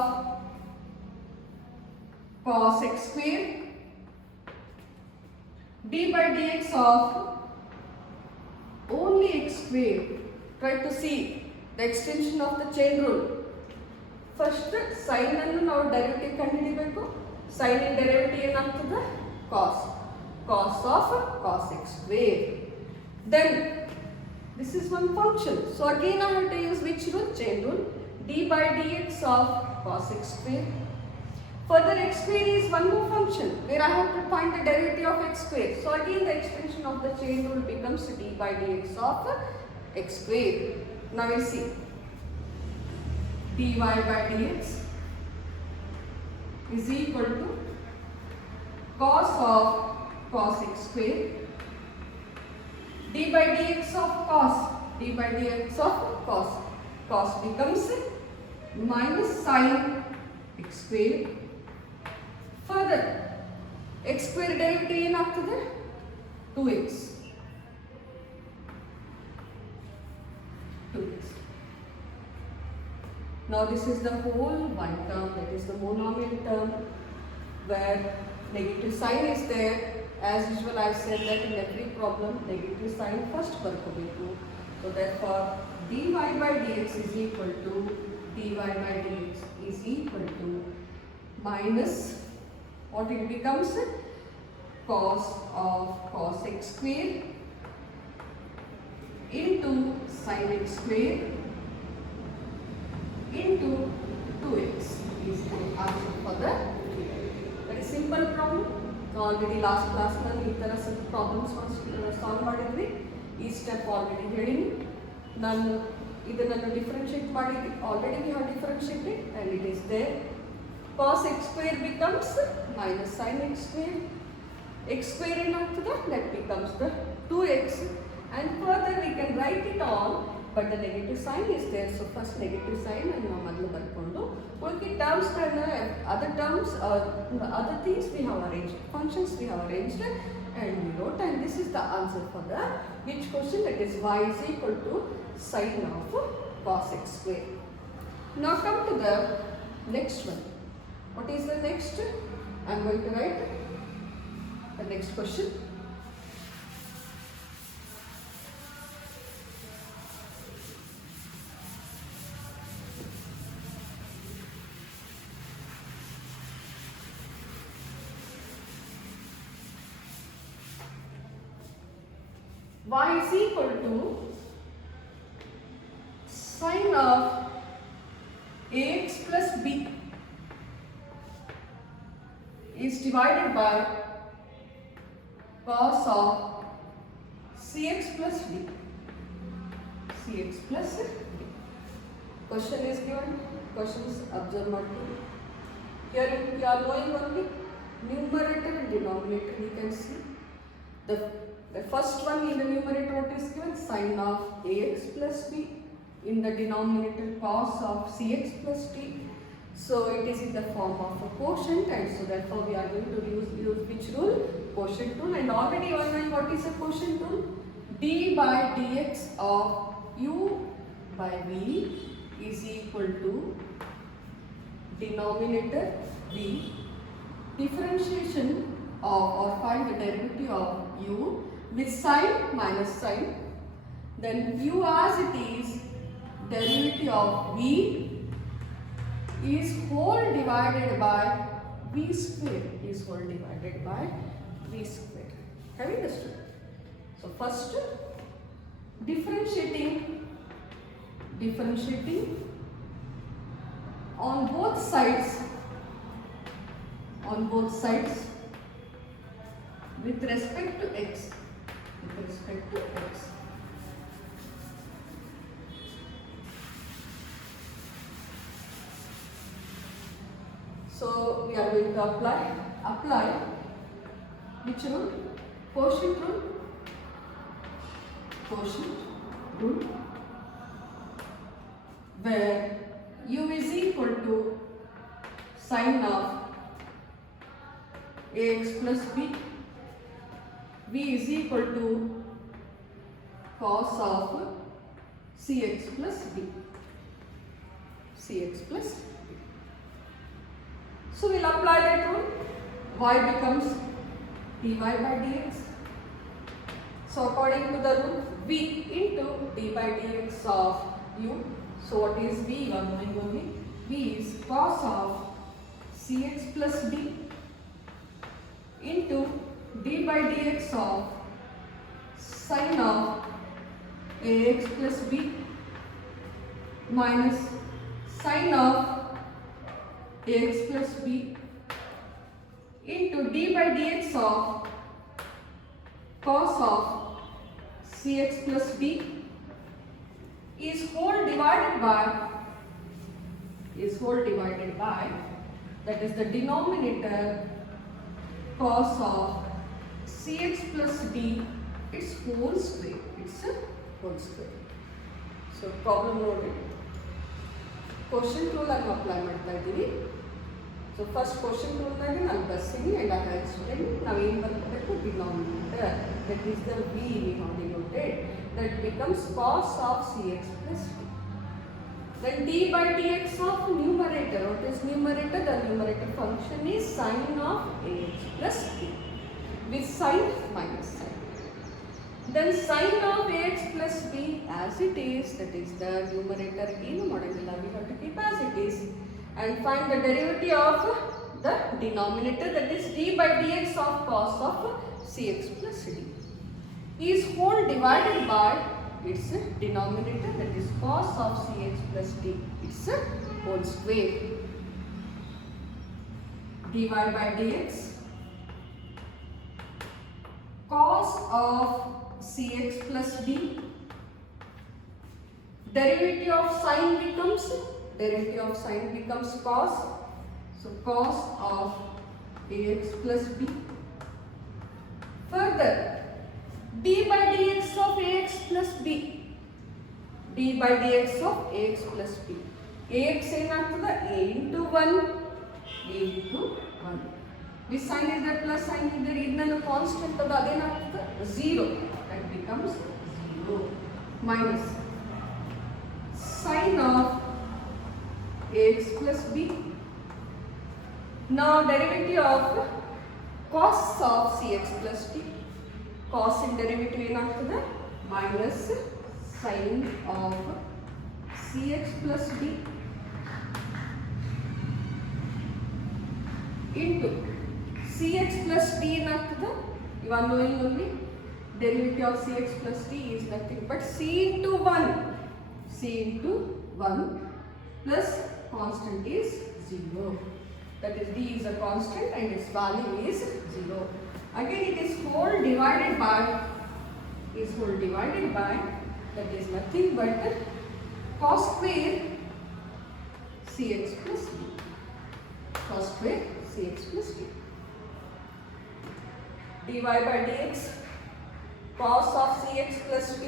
cos x square, d by dx of only x square. Try to see the extension of the chain rule. First sine annu ನಾವು derivative ಕಂಡುಹಿಡಿಯಬೇಕು. Sine in derivative ಏನಾಗ್ತದೆ? Cos of cos x square. Then this is one function. So again I have to use which rule? Chain rule. D by dx of cos x square. Further x square is one more function where I have to find the derivative of x square. So again the extension of the chain rule becomes d by dx of x square. Now we see dy by dx is equal to cos of cos x square, d by dx of cos, d by dx of cos becomes minus sin x square. Further, x square derivative ಏನಾಗ್ತದೆ 2x. 2x. Now this is the whole one term, that is the monomial term where negative sign is there. As usual, I have said that in every problem negative sign first ಬರ್ಕೋಬೇಕು. So therefore dy by dx is equal to minus what it becomes, cos of cos x square into sin x square into 2x is the answer for the very simple problem. Already last class ನಲ್ಲಿ ಈ ತರ problems solve ಮಾಡಿದ್ವಿ. ಈ step already ಹೇಳಿನಿ ನಾನು. ಇದನ್ನು differentiate ಮಾಡಿ already we have differentiated and it is there. Cos x square becomes minus sin x square. X square ಏನಾಗ್ತದೆ, that becomes the 2x, and further we can write it all, but the negative sign is there. So first negative sign and ನಾವು ಮೊದಲು ಬರ್ಕೊಂಡು ಉಳಿಕೆ terms other terms other things we have arranged, functions we have arranged and we wrote, and this is the answer for the which question, that is y is equal to sin of cos x square. Now come to the next one. What is the next? I am going to write the next question. Y is equal to sin of ax plus b is divided by cos of cx plus d. Cx plus d. Question is given. Questions observe ಮಾಡ್ತೀವಿ. Here you are knowing only numerator and denominator. You can see the first one in the numerator, what is given, sin of ax plus b, in the denominator cos of cx plus d. So it is in the form of a quotient, and so therefore we are going to use which rule? Quotient rule. And already you know what is a quotient rule? D by dx of u by v is equal to denominator v, differentiation of or find the derivative of u with sign minus sign, then u as it is derivative of v is whole divided by v square, is whole divided by v square. Have you understood? So first differentiating on both sides with respect to x. So we are going to apply which rule? Quotient rule, where u is equal to sin of ax plus b, v is equal to cos of cx plus d. So we'll apply that rule. Y becomes dy by dx. So according to the rule, v into d by dx of u. So what is v? You are knowing only. V is cos of cx plus d into d by dx of sin of ax plus b minus sin of ax plus b into d by dx of cos of cx plus d is whole divided by, that is the denominator cos of cx plus d its whole square. It's a whole square. So problem noted. Question rule I am apply ಮಾಡ್ತಾ ಇದ್ದೀನಿ. So first question rule ನಾಗೆ ನಾನು ಬರ್ತೀನಿ and I have explained. ನಾವು ಏನು ಬರ್ಕೋಬೇಕು denominator, that is the v we have denoted, that becomes cos of cx plus d. Then d by dx of numerator. What is numerator? The numerator function is sin of ax plus d with sign minus sign. Then sin of ax plus b as it is, that is the numerator in modangilla, we have to keep as it is, and find the derivative of the denominator, that is d by dx of cos of cx plus d is whole divided by its denominator, that is cos of cx plus d, its whole square. dy by dx cos of cx plus d, derivative of sine becomes cos, so cos of ax plus b. Further, d by dx of ax plus b, d by dx of ax plus b, ax ಏನಾಗ್ತದೆ a into 1, a into 1. This sign is there, plus sign is there, ಇದನ್ನ constant ಅದು ಅದೇನಾಗ್ತದೆ 0, that becomes 0, minus sin of ax plus b. Now derivative of cos of cx plus d, cos in derivative ಏನಾಗ್ತದೆ minus sin of cx plus d into cx plus d ಏನಾಗ್ತದೆ, you are knowing only derivative of cx plus d is nothing but c into 1 plus constant is 0, that is d is a constant and its value is 0. Again it is whole divided by that is nothing but cos square cx plus d, cos square cx plus d. dy by dx cos of cx plus d,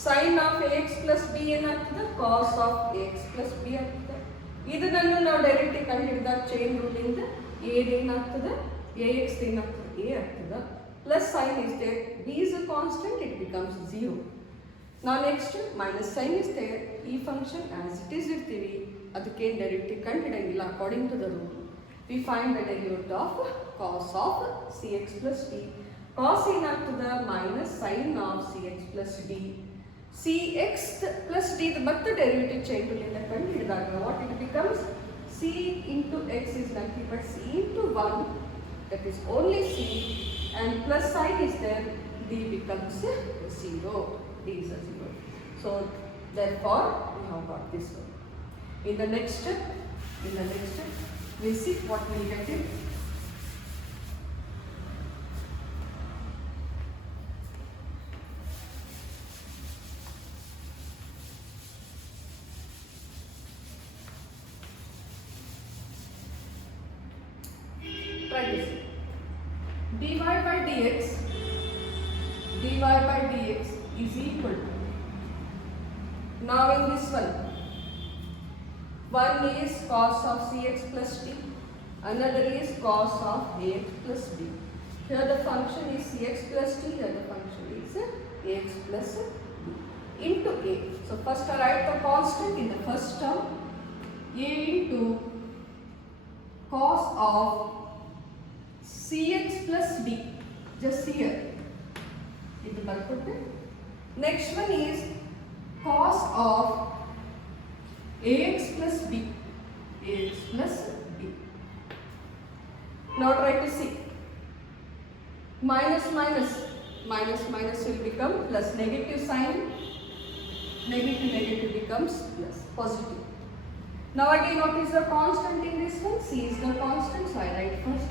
sin of ax plus b ಏನಾಗ್ತದೆ cos of ax plus b ಆಗ್ತದೆ. ಇದನ್ನು ನಾವು direct ಕಂಡುಹಿಡಿದಾಗ chain rule ಇಂದ a ಏನಾಗ್ತದೆ ax ಏನಾಗ್ತದೆ a ಆಗ್ತದೆ, plus sin is there, b is a constant, it becomes 0. Now next minus sign is there, ಈ function as it is ಇರ್ತೀವಿ, ಅದಕ್ಕೆ direct ಕಂಡುಹಿಡಿಯಂಗಿಲ್ಲ. according to the rule we find the derivative of cos of cx plus d, cos ಏನಾಗ್ತದೆ minus sin of cx plus d, cx plus d but the derivative chain rule ಇಂದ ಕಂಡುಹಿಡಿದಾಗ what it becomes, c into x is nothing but c into 1, that is only c, and plus sign is there, d becomes 0, d is a 0. So therefore we have got this one. In the next step we'll see what we will get in. Try this. dy by dx is equal to, now in this one is cos of cx plus d, another is cos of ax plus b. Here the function is cx plus d, here the function is ax plus b into a. So first I write the constant in the first term, a into cos of cx plus d, just here. Next one is cos of ax plus b, Now try to see. Minus will become plus, negative sign, negative becomes plus, positive. Now again what is the constant in this one? C is the constant, so I write first.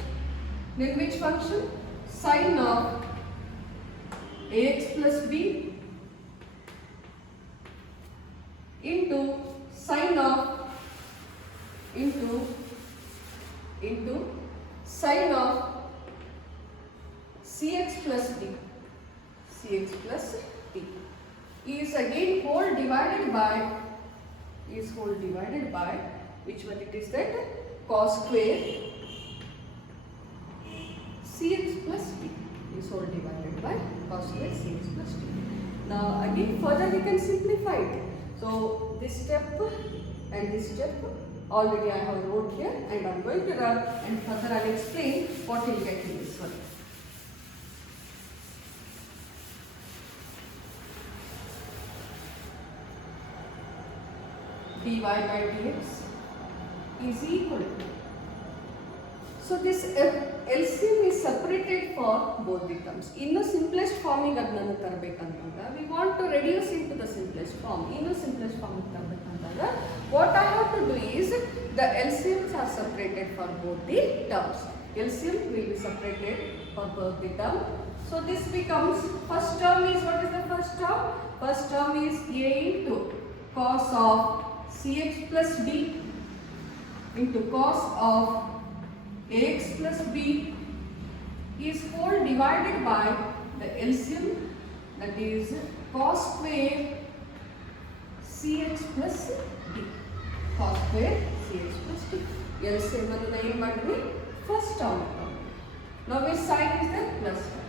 Then which function? Sin of ax plus b into sin of sine of cx plus d. Cx plus d is again whole divided by which one it is that? Cos square cx plus d is whole divided by cos square cx plus d. Now again further we can simplify it. So this step and this step already I have wrote here, and I am going to rub and further I will explain what you will get in this one. dy by dx is equal to, so this LCM is separated for both the terms. In the simplest form we want to reduce into the simplest form. In the simplest form what I have to do is the LCMs are separated for both the terms. LCM will be separated for both the terms. So this becomes, first term is, what is the first term? First term is A into cos of Cx plus d into cos of Ax plus b is whole divided by the LCM, that is cos square Cx plus d. Cos square Cx plus d. LCM and first term. Now which sign is the plus term?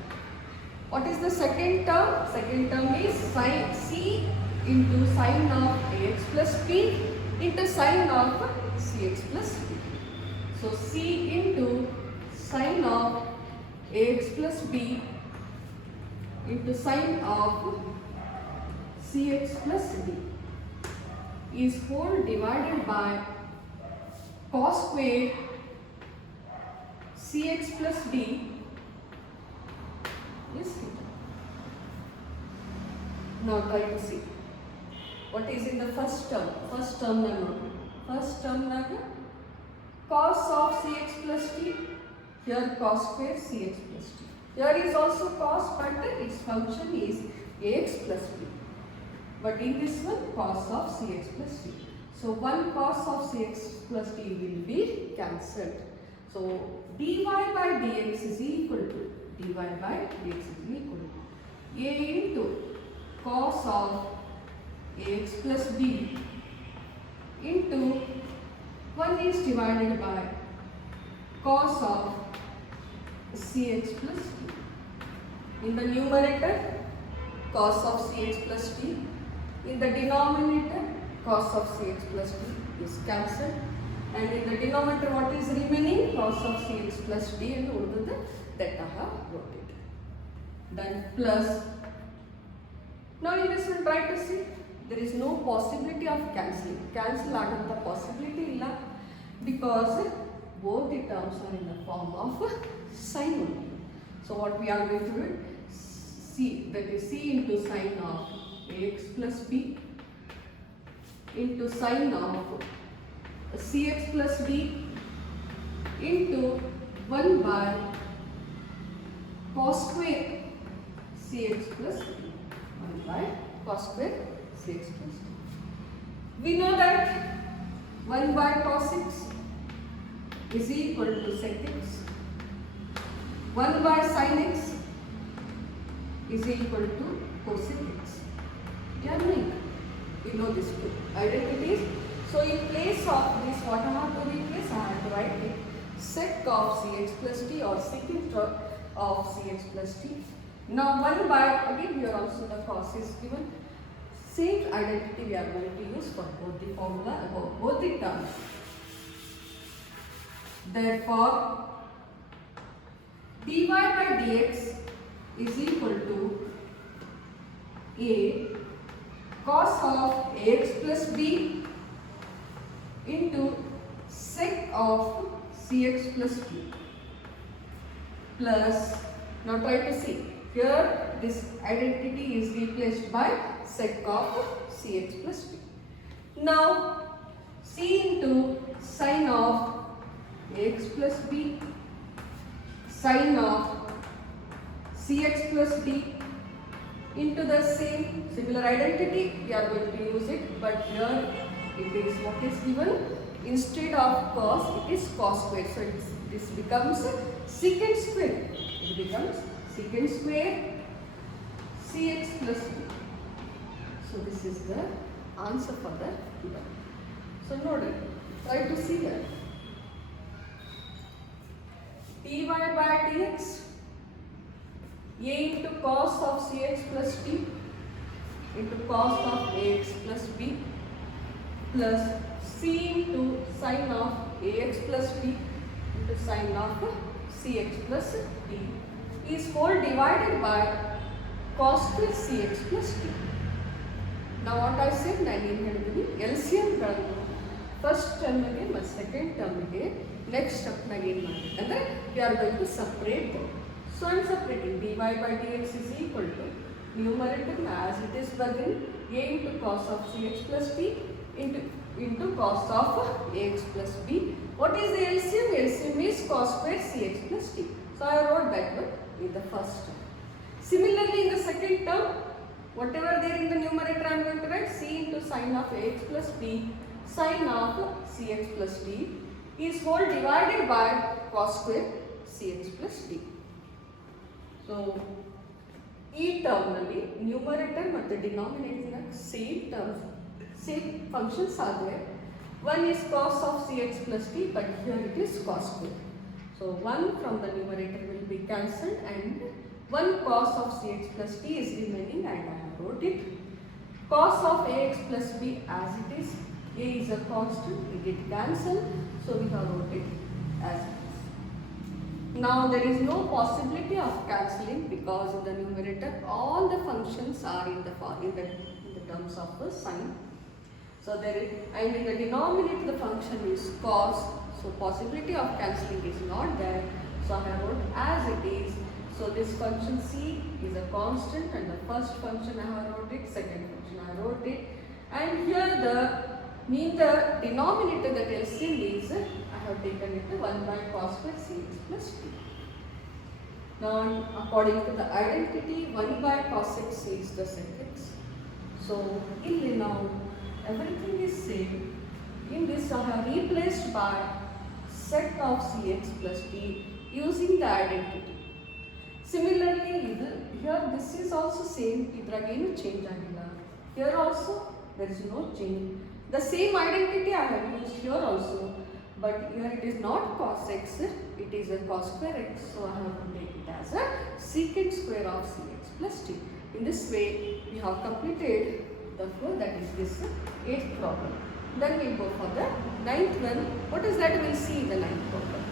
What is the second term? Second term is sin C into sine of Ax plus b into sine of Cx plus b. So C into sine of Ax plus b into sine of Cx plus d is whole divided by cos square Cx plus d is theta. Now try to see what is in the first term. First term cos of Cx plus d, here cos square Cx plus d. Here is also cos, but its function is Ax plus b. But in this one, cos of Cx plus d. So one cos of Cx plus d will be cancelled. So dy by dx is equal to A into cos of Ax plus b into 1 is divided by cos of Cx plus d. In the numerator, cos of Cx plus d. In the denominator, cos of Cx plus d is cancelled. And in the denominator, what is remaining? Cos of Cx plus d and urdu that I have wrote it. Then plus. Now in this one, try to see. There is no possibility of cancelling. Cancel aganta possibility illa, because both the terms are in the form of sine only. So what we are going to do, C, that is C into sine of Ax plus b into sine of Cx plus d into 1 by cos square Cx plus d. 1 by cos square Cx plus d. We know that 1 by cos x is equal to sec x. 1 by sin x is equal to cosec x. You are knowing? We know these two identities. So in place of this, what I have to replace? I have to write it sec of Cx plus d or secant of Cx plus d. Now 1 by, again here also the cos is given. Same identity we are going to use for both the formula, both the terms. Therefore, dy by dx is equal to A cos of Ax plus b into sec of Cx plus d plus, now try to see, here this identity is replaced by sec of Cx plus d. Now C into sine of Ax plus b sine of Cx plus d into the same similar identity, we are going to use it, but here it is what is given, instead of cos it is cos square, so This becomes secant square. It becomes secant square cx plus b. So this is the answer for the given. So note, try to see that. dy by dx a into cos of cx plus t into cos of ax plus b plus c into sin of ax plus b into sin of cx plus d is whole divided by cos square cx plus t. Now what I said, LCM first term again, but second term again, next step again, and then we are going to separate them. So I am separating dy by dx is equal to numerator as it is within a into cos of cx plus t into cos of ax plus b. What is the LCM? LCM is cos square cx plus t. So I wrote that one in the first term. Similarly in the second term, whatever there in the numerator I am going to write c into sin of ax plus b sin of cx plus t is whole divided by cos square cx plus d. So ಈ term ನಲ್ಲಿ numerator ಮತ್ತು denominator same terms, same functions are there. One is cos of cx plus t, but here it is cos square. So one from the numerator will be cancelled and one cos of cx plus t is remaining, and I have wrote it. Cos of ax plus b as it is. A is a constant, we get cancelled, so we have wrote it as it is. Now there is no possibility of cancelling because in the numerator all the functions are in the terms of the sign. So there is, and in the denominator the function is cos, so possibility of cancelling is not there. So I have wrote as it is. So this function c is a constant, and the first function I have wrote it, second function I wrote it, and here the denominator that LCM is, I have taken it to 1 by cos square cx plus t. Now according to the identity, 1 by cos x is the sec x. So now everything is same. In this I have replaced by sec of cx plus t using the identity. Similarly, here this is also same, idragenu change agilla. Here also there is no change. The same identity I have used here also, but here it is not cos x, it is a cos square x. So I have to take it as a secant square of cx plus t. In this way, we have completed the flow, that is this 8th problem. Then we go for the 9th one. What is that? We will see in the 9th problem.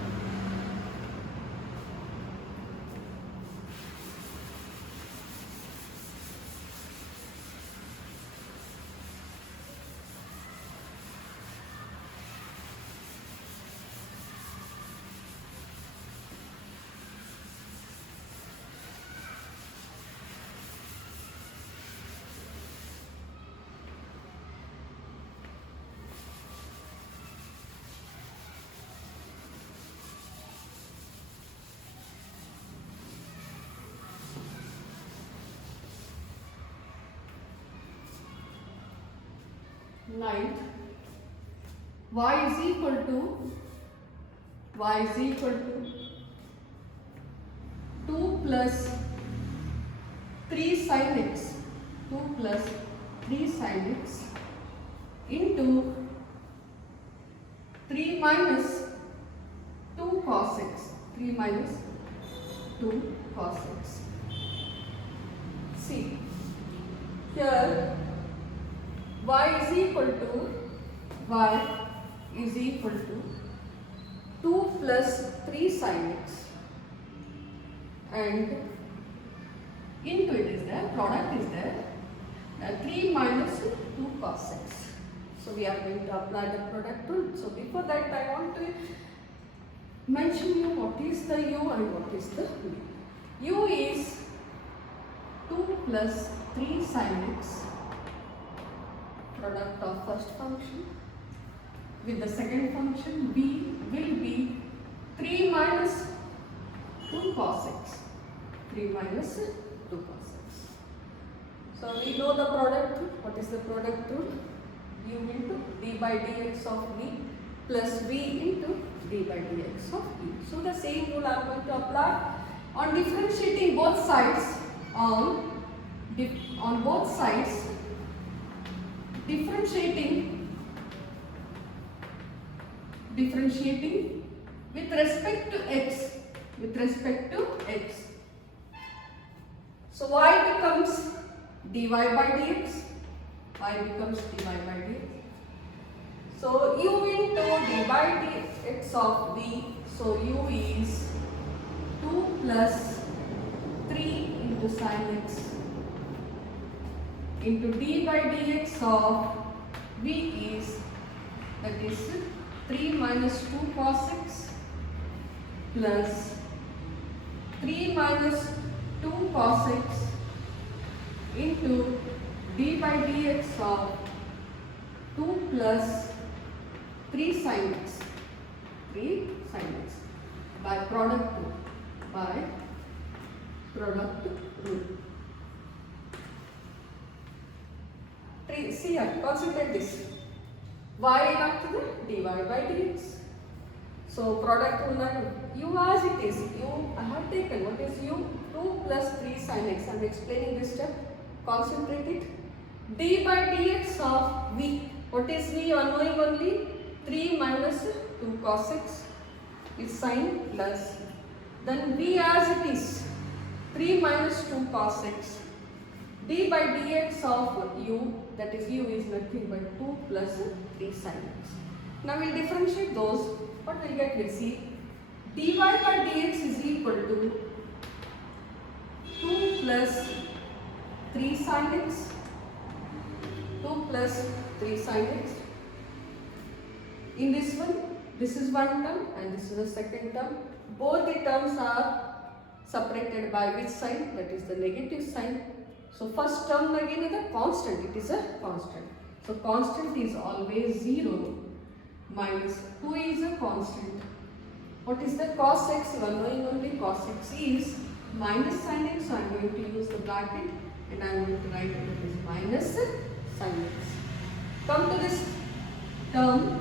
Ninth, y is equal to 2 plus 3 sin x, 2 plus 3 sin x into 3 minus 2 cos x, 3 minus 2 cos x. See, here y is equal to 2 plus 3 sin x, and into it is there, product is there, 3 minus 2 cos x. So we are going to apply the product rule. So before that I want to mention you what is the u and what is the v. U is 2 plus 3 sin x, product of first function with the second function. V will be 3 minus 2 cos x, 3 minus 2 cos x. So we know the product rule. What is the product rule? U into d by dx of v plus v into d by dx of e. So the same rule I am going to apply on differentiating both sides. On both sides, differentiating with respect to x. So y becomes dy by dx. So u into d by dx of v. So u is 2 plus 3 into sin x into d by dx of v is, that is 3 minus 2 cos x plus 3 minus 2 cos x into d by dx of 2 plus 3 sin x by product rule. See here, concentrate this. Y after the dy by dx. So product rule, u as it is, I have taken, what is u? 2 plus 3 sin x. I am explaining this step. Concentrate it. D by dx of v. What is v? Unknowing only. 3 minus 2 cos x is sin plus. Then v as it is. 3 minus 2 cos x. D by dx of u, that is u is nothing but 2 plus 3 sin x. Now we will differentiate those. What we get? Let's see. dy by dx is equal to 2 plus 3 sin x. 2 plus 3 sin x. In this one, this is one term and this is the second term. Both the terms are separated by which sign? That is the negative sign. So first term again is a constant. It is a constant. So constant is always 0 minus 2 is a constant. What is the cos x? You are knowing only cos x is minus sin x. So I am going to use the bracket and I am going to write it as minus sin x. Come to this term.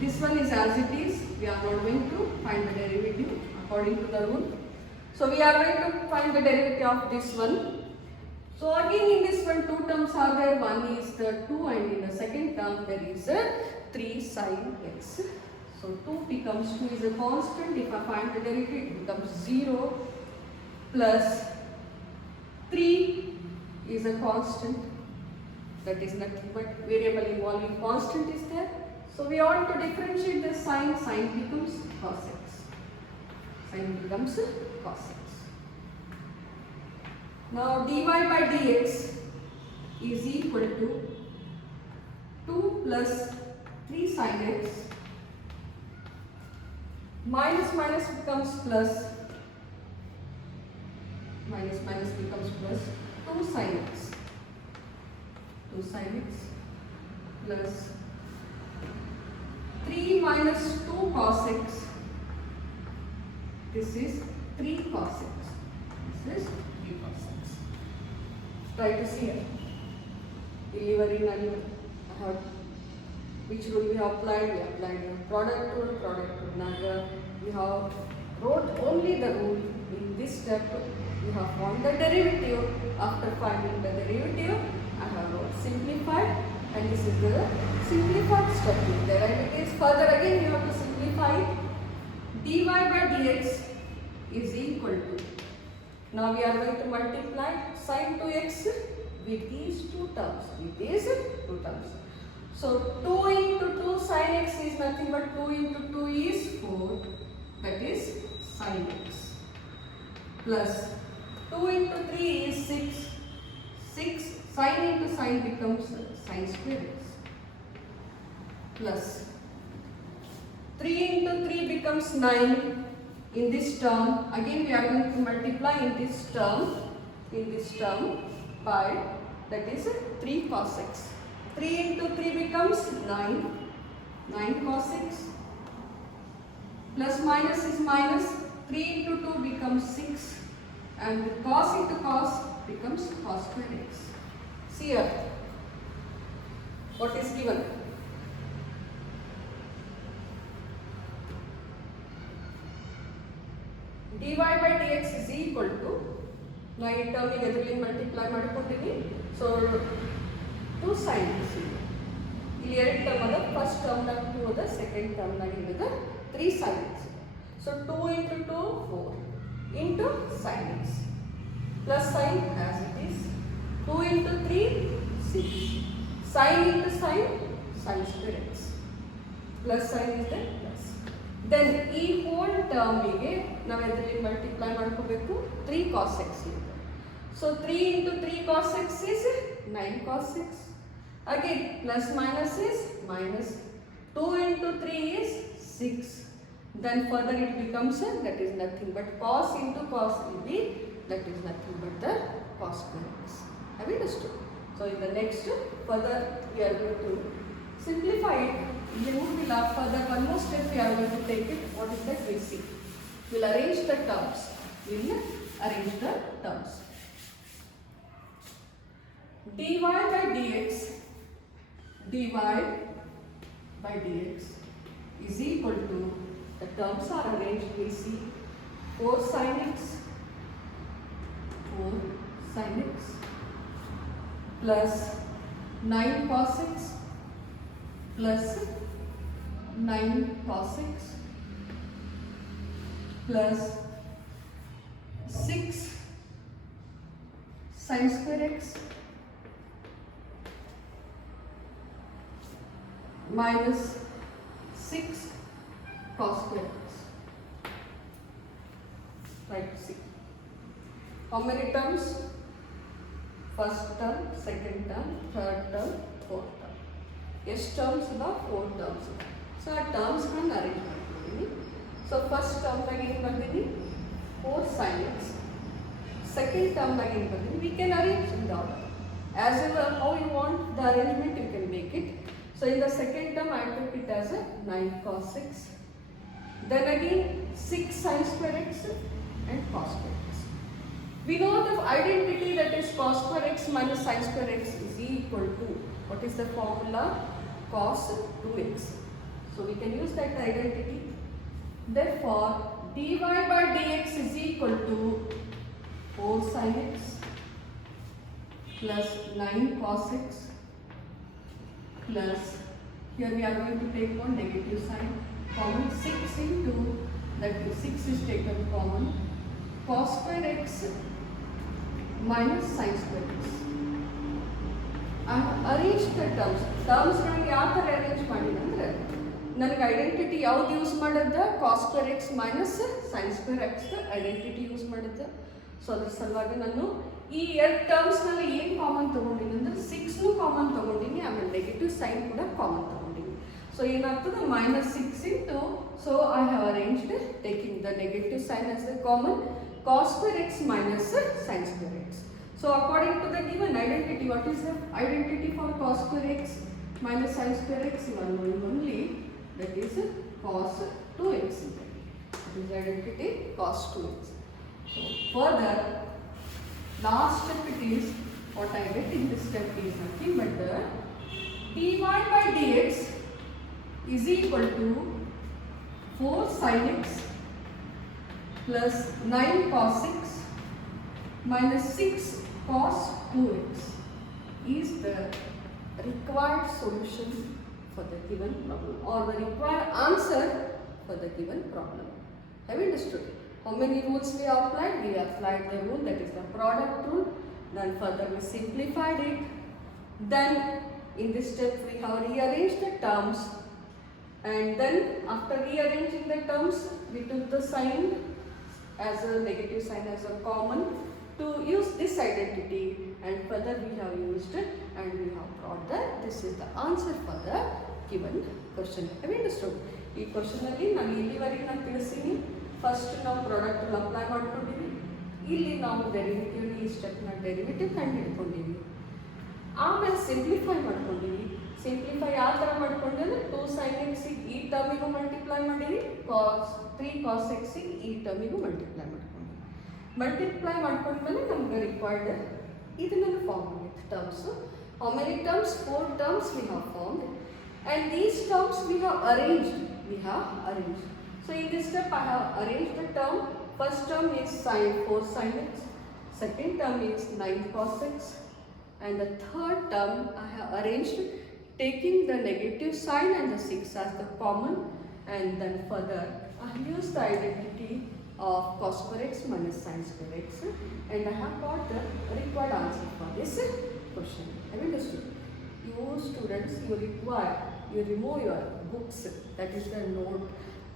This one is as it is. We are not going to find the derivative according to the rule. So we are going to find the derivative of this one. So again in this one 2 terms are there. One is the 2 and in the second term there is a 3 sin x. So 2 becomes 2 is a constant. If I find the derivative it becomes 0 plus 3 is a constant. That is nothing but variable involving constant is there. So we want to differentiate the sign becomes cos x. Now dy by dx is equal to 2 plus 3 sin x minus becomes plus, minus becomes plus 2 sin x plus 3 minus 2 cos x. This is 3 cos x. Try to see here. Delivering and which rule we have applied? We applied the product rule. Now we have wrote only the rule. In this step, we have found the derivative. After finding the derivative, I have wrote simplified, and this is the simplified step. There and it is further again you have to simplify it. Dy by dx is equal to. Now we are going to multiply sin 2x with these two terms. So 2 into 2 sin x is nothing but 2 into 2 is 4. That is sin x. Plus 2 into 3 is 6. 6 sin into sin becomes sin square x. Plus 3 into 3 becomes 9. In this term, again we are going to multiply in this term by, that is 3 cos x. 3 into 3 becomes 9 cos x. Plus minus is minus. 3 into 2 becomes 6. And cos into cos becomes cos square x. See here, what is given? dy by dx is equal to now ಈ ಟರ್ಮಿಗೆ ಎದುರಲ್ಲಿ multiply ಮಾಡ್ಕೊಂಡಿನಿ so 2 sin x ಇಲ್ಲಿ ಎರಡು term ಅದ first term ನಾಗ 2 ಅದ second term ನಾಗ ಇಲ್ಲದ 3 sin x so 2 into 2 4 into sin x plus sin as it is 2 into 3 6 sin into sin sin square x plus sin is the plus then ಈ hole ಟರ್ಮಿಗೆ ನಾವು ಇದರಲ್ಲಿ multiply ಮಾಡ್ಕೋಬೇಕು 3 cos x ಇದೆ so 3 into 3 cos x is 9 cos x again plus minus is minus 2 into 3 is 6 then further it becomes that is nothing but cos into cos will be that is nothing but the cos square x have you understood so in the next further we are going to simplify it further one more step we are going to take it what is that we see we'll arrange the terms dy by dx is equal to the terms are arranged we see 4 sin x plus 9 cos x plus 9 cos x plus 6 sin square x minus 6 cos square x. Try to see. How many terms? First term, second term, third term, fourth term. Yes, terms are 4 terms. So our terms can arrange. So first term again 4 sin x. Second term again we can arrange in the order. As ever, how you want the arrangement you can make it. So in the second term I took it as a 9 cos x. Then again 6 sin square x and cos square x. We know the identity that is cos square x minus sin square x is equal to what is the formula cos 2x. So we can use that identity. Therefore dy by dx is equal to 4 sin x plus 9 cos x plus here we are going to take one negative sign common 6 into that 6 is taken common cos square x minus sin square x. I have arranged the terms ನಾನು ಯಾವ ಥರ arrange ಮಾಡಿದೆ ಅಂದರೆ ನನಗೆ identity ಯಾವ್ದು use ಮಾಡಿದ್ದೆ cos square x minus sin square x identity use ಮಾಡಿದ್ದೆ so ಅದ್ರ ಸಲುವಾಗಿ ನಾನು ಈ ಎರಡು ಟರ್ಮ್ಸ್ನಲ್ಲಿ ಏನು ಕಾಮನ್ ತೊಗೊಂಡಿನಿ ಅಂದರೆ 6 ಕಾಮನ್ ತೊಗೊಂಡಿನಿ ಆಮೇಲೆ ನೆಗೆಟಿವ್ ಸೈನ್ ಕೂಡ ಕಾಮನ್ ತೊಗೊಂಡಿನಿ ಸೊ ಏನಾಗ್ತದೆ minus 6 into so I have arranged taking the negative sign as a common cos square x minus sin square x. So according to the given identity, what is the identity for cos square x minus sin square x? You are knowing only that is cos 2x. That is identity cos 2x. So further, last step it is what I get in this step is nothing but the dy by dx is equal to 4 sin x plus 9 cos x minus 6 cos 2x is the required solution for the given problem or the required answer for the given problem. Have you understood? How many rules we have applied? We applied the rule that is the product rule. Then further we simplified it. Then in this step we have rearranged the terms. And then after rearranging the terms, we took the sign as a negative sign as a common to use this identity and further we have used and we have brought that this is the answer for the given question. Have you understood? ಈ question ಅಲ್ಲಿ ನಾನು ಇಲ್ಲಿವರೆಗೆ ನಾನು ತಿಳಿಸ್ತೀನಿ first ನಾವು product apply ಮಾಡ್ಕೊಂಡಿವಿ ಇಲ್ಲಿ ನಾವು derivative ಈ ಸ್ಟೆಪ್ನ ಡೆರಿವೇಟಿವ್ ಕಂಡು ಹಿಡ್ಕೊಂಡಿವಿ ಆಮೇಲೆ ಸಿಂಪ್ಲಿಫೈ ಮಾಡ್ಕೊಂಡಿವಿ ಸಿಂಪ್ಲಿಫೈ ಯಾವ ಥರ ಮಾಡ್ಕೊಂಡ್ರೆ 2 sin x ಈ ಟರ್ಮಿಗೂ ಮಲ್ಟಿಪ್ಲೈ ಮಾಡಿವಿ cos 3 cos x ಈ ಟರ್ಮಿಗೂ ಮಲ್ಟಿಪ್ಲೈ ಮಾಡ್ಕೊಂಡ್ಮೇಲೆ ನಮ್ಗೆ ರಿಕ್ವೈರ್ಡ್ ಇದನ್ನ ಫಾರ್ಮ್ ಆಗಿತ್ತು terms how many terms 4 terms we have formed and these terms we have arranged So in this step I have arranged the term. First term is sin 4 sin x, second term is 9 cos x, and the third term I have arranged taking the negative sign and the 6 as the common, and then further I have used the identity of cos square x minus sin square x, and I have got the required answer for this question. Have you understood? You students, you require, you remove your books, that is the note,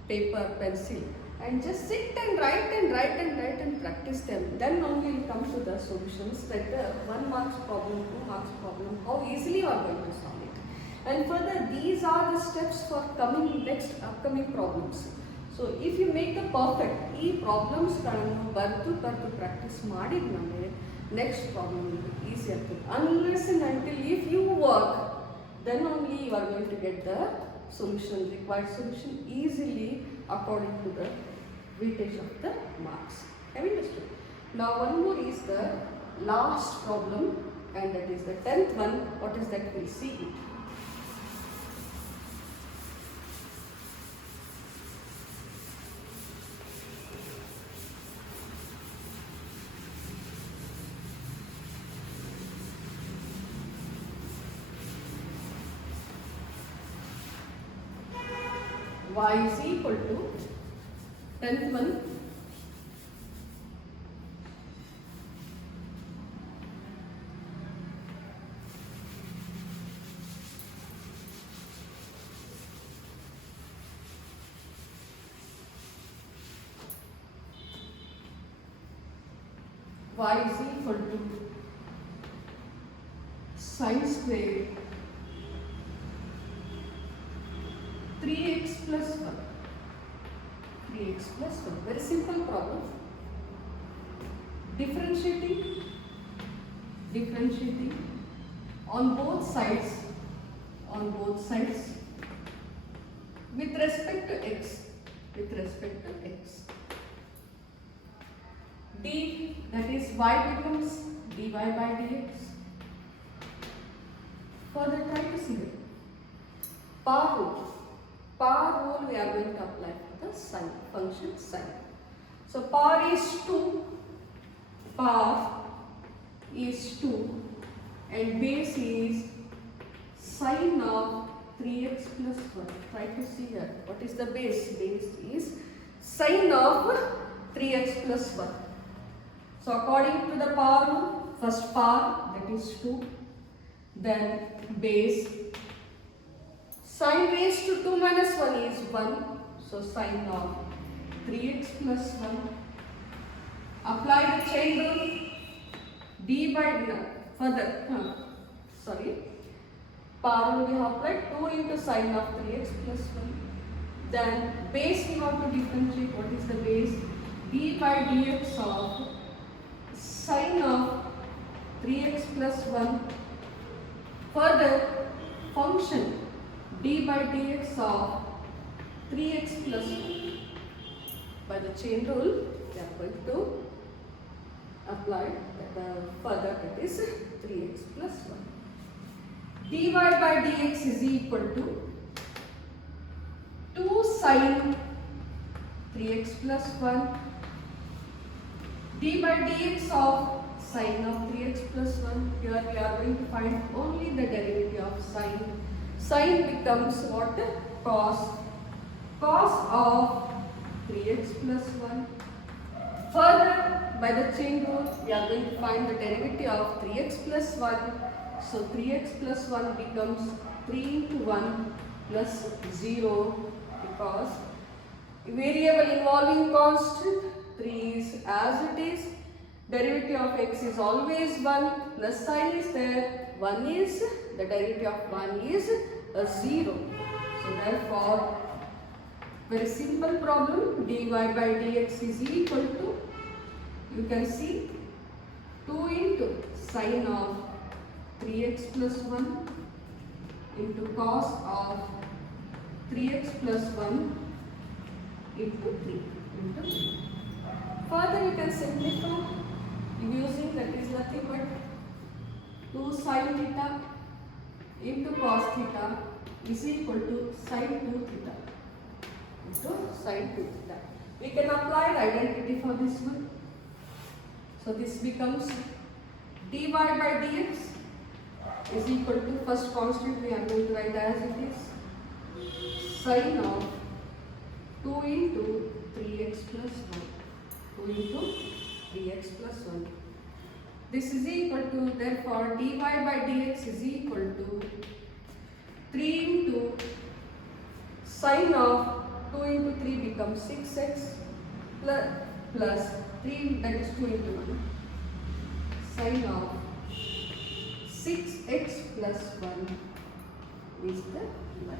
paper, pencil, and just sit and write and write and write and practice them. Then only you come to the solutions, that the 1 marks problem, 2 marks problem, how easily you are going to solve it. And further, these are the steps for coming next upcoming problems. So if you make the perfect, ಈ problems ಗಳನ್ನು ಬರೆದು practice ಮಾಡಿದ್ಮೇಲೆ next problem will be easy ಆಗ್ತದೆ. Unless and until if you work, then only you are going to get the solution, required solution easily according to the weightage of the marks. Have you understood? Now one more is the last problem, and that is the 10th one. What is that? We'll see it. Y is equal to 10th one, y is equal to sin square 3x plus 1. 3x plus 1. Very simple problem. Differentiating on both sides with respect to x. D, that is y becomes dy by dx. Further try to see it. Power rule we are going to apply for the sin, function sin. So power is 2 and base is sin of 3x plus 1. Try to see here. What is the base? Base is sin of 3x plus 1. So according to the power rule, first power, that is 2, then base. Sin raised to 2 minus 1 is 1. So sin of 3x plus 1. Apply the chain rule. D by power rule we have applied 2 into sin of 3x plus 1. Then base we have to differentiate. What is the base? D by dx of sin of 3x plus 1. Further, function d by dx of 3x plus 1. By the chain rule, we are going to apply further, that is 3x plus 1. dy by dx is equal to 2 sin 3x plus 1. d by dx of sin of 3x plus 1. Here we are going to find only the derivative of sin. Sin becomes what? Cos of 3x plus 1. Further, by the chain rule, we are going to find the derivative of 3x plus 1. So 3x plus 1 becomes 3 into 1 plus 0, because variable involving constant 3 is as it is. Derivative of x is always 1, plus sign is there. 1 is, the derivative of 1 is a 0. So therefore, very simple problem, dy by dx is equal to, you can see, 2 into sin of 3x plus 1 into cos of 3x plus 1 into 3 into 3. Further you can simplify using, that is nothing but 2 sin theta into cos theta is equal to sin 2 theta. into sine 2 theta. We can apply the identity for this one. So this becomes dy by dx is equal to, first constant we are going to write as it is, sine of 2 into 3x plus 1. 2 into 3x plus 1. This is equal to, therefore dy by dx is equal to 3 into sine of 2 into 3 becomes 6x plus 3, that is 2 into 1, sine of 6x plus 1 is the number.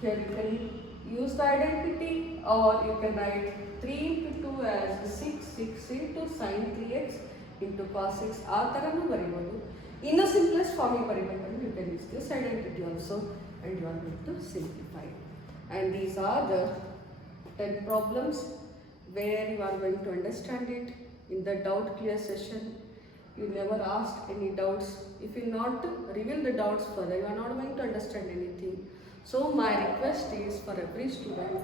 Here you can use the identity, or you can write 3 into 2 as 6 into sine 3x into cos 6. ಆ ಥರನೂ ಬರೀಬೋದು. In the simplest form you ಬರೀಬೇಕಂದ್ರೆ you can use this identity also, and you are going to simplify. And these are the 10 problems where you are going to understand it in the doubt clear session. You never asked any doubts. If you not reveal the doubts further, you are not going to understand anything. So my request is for every student,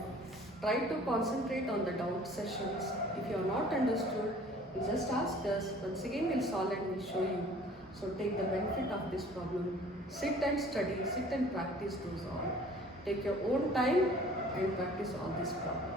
try to concentrate on the doubt sessions. If you are not understood, you just ask us. Once again we'll solve and we'll show you. So take the benefit of this problem. Sit and study, sit and practice those all. Take your own time and practice all these problems.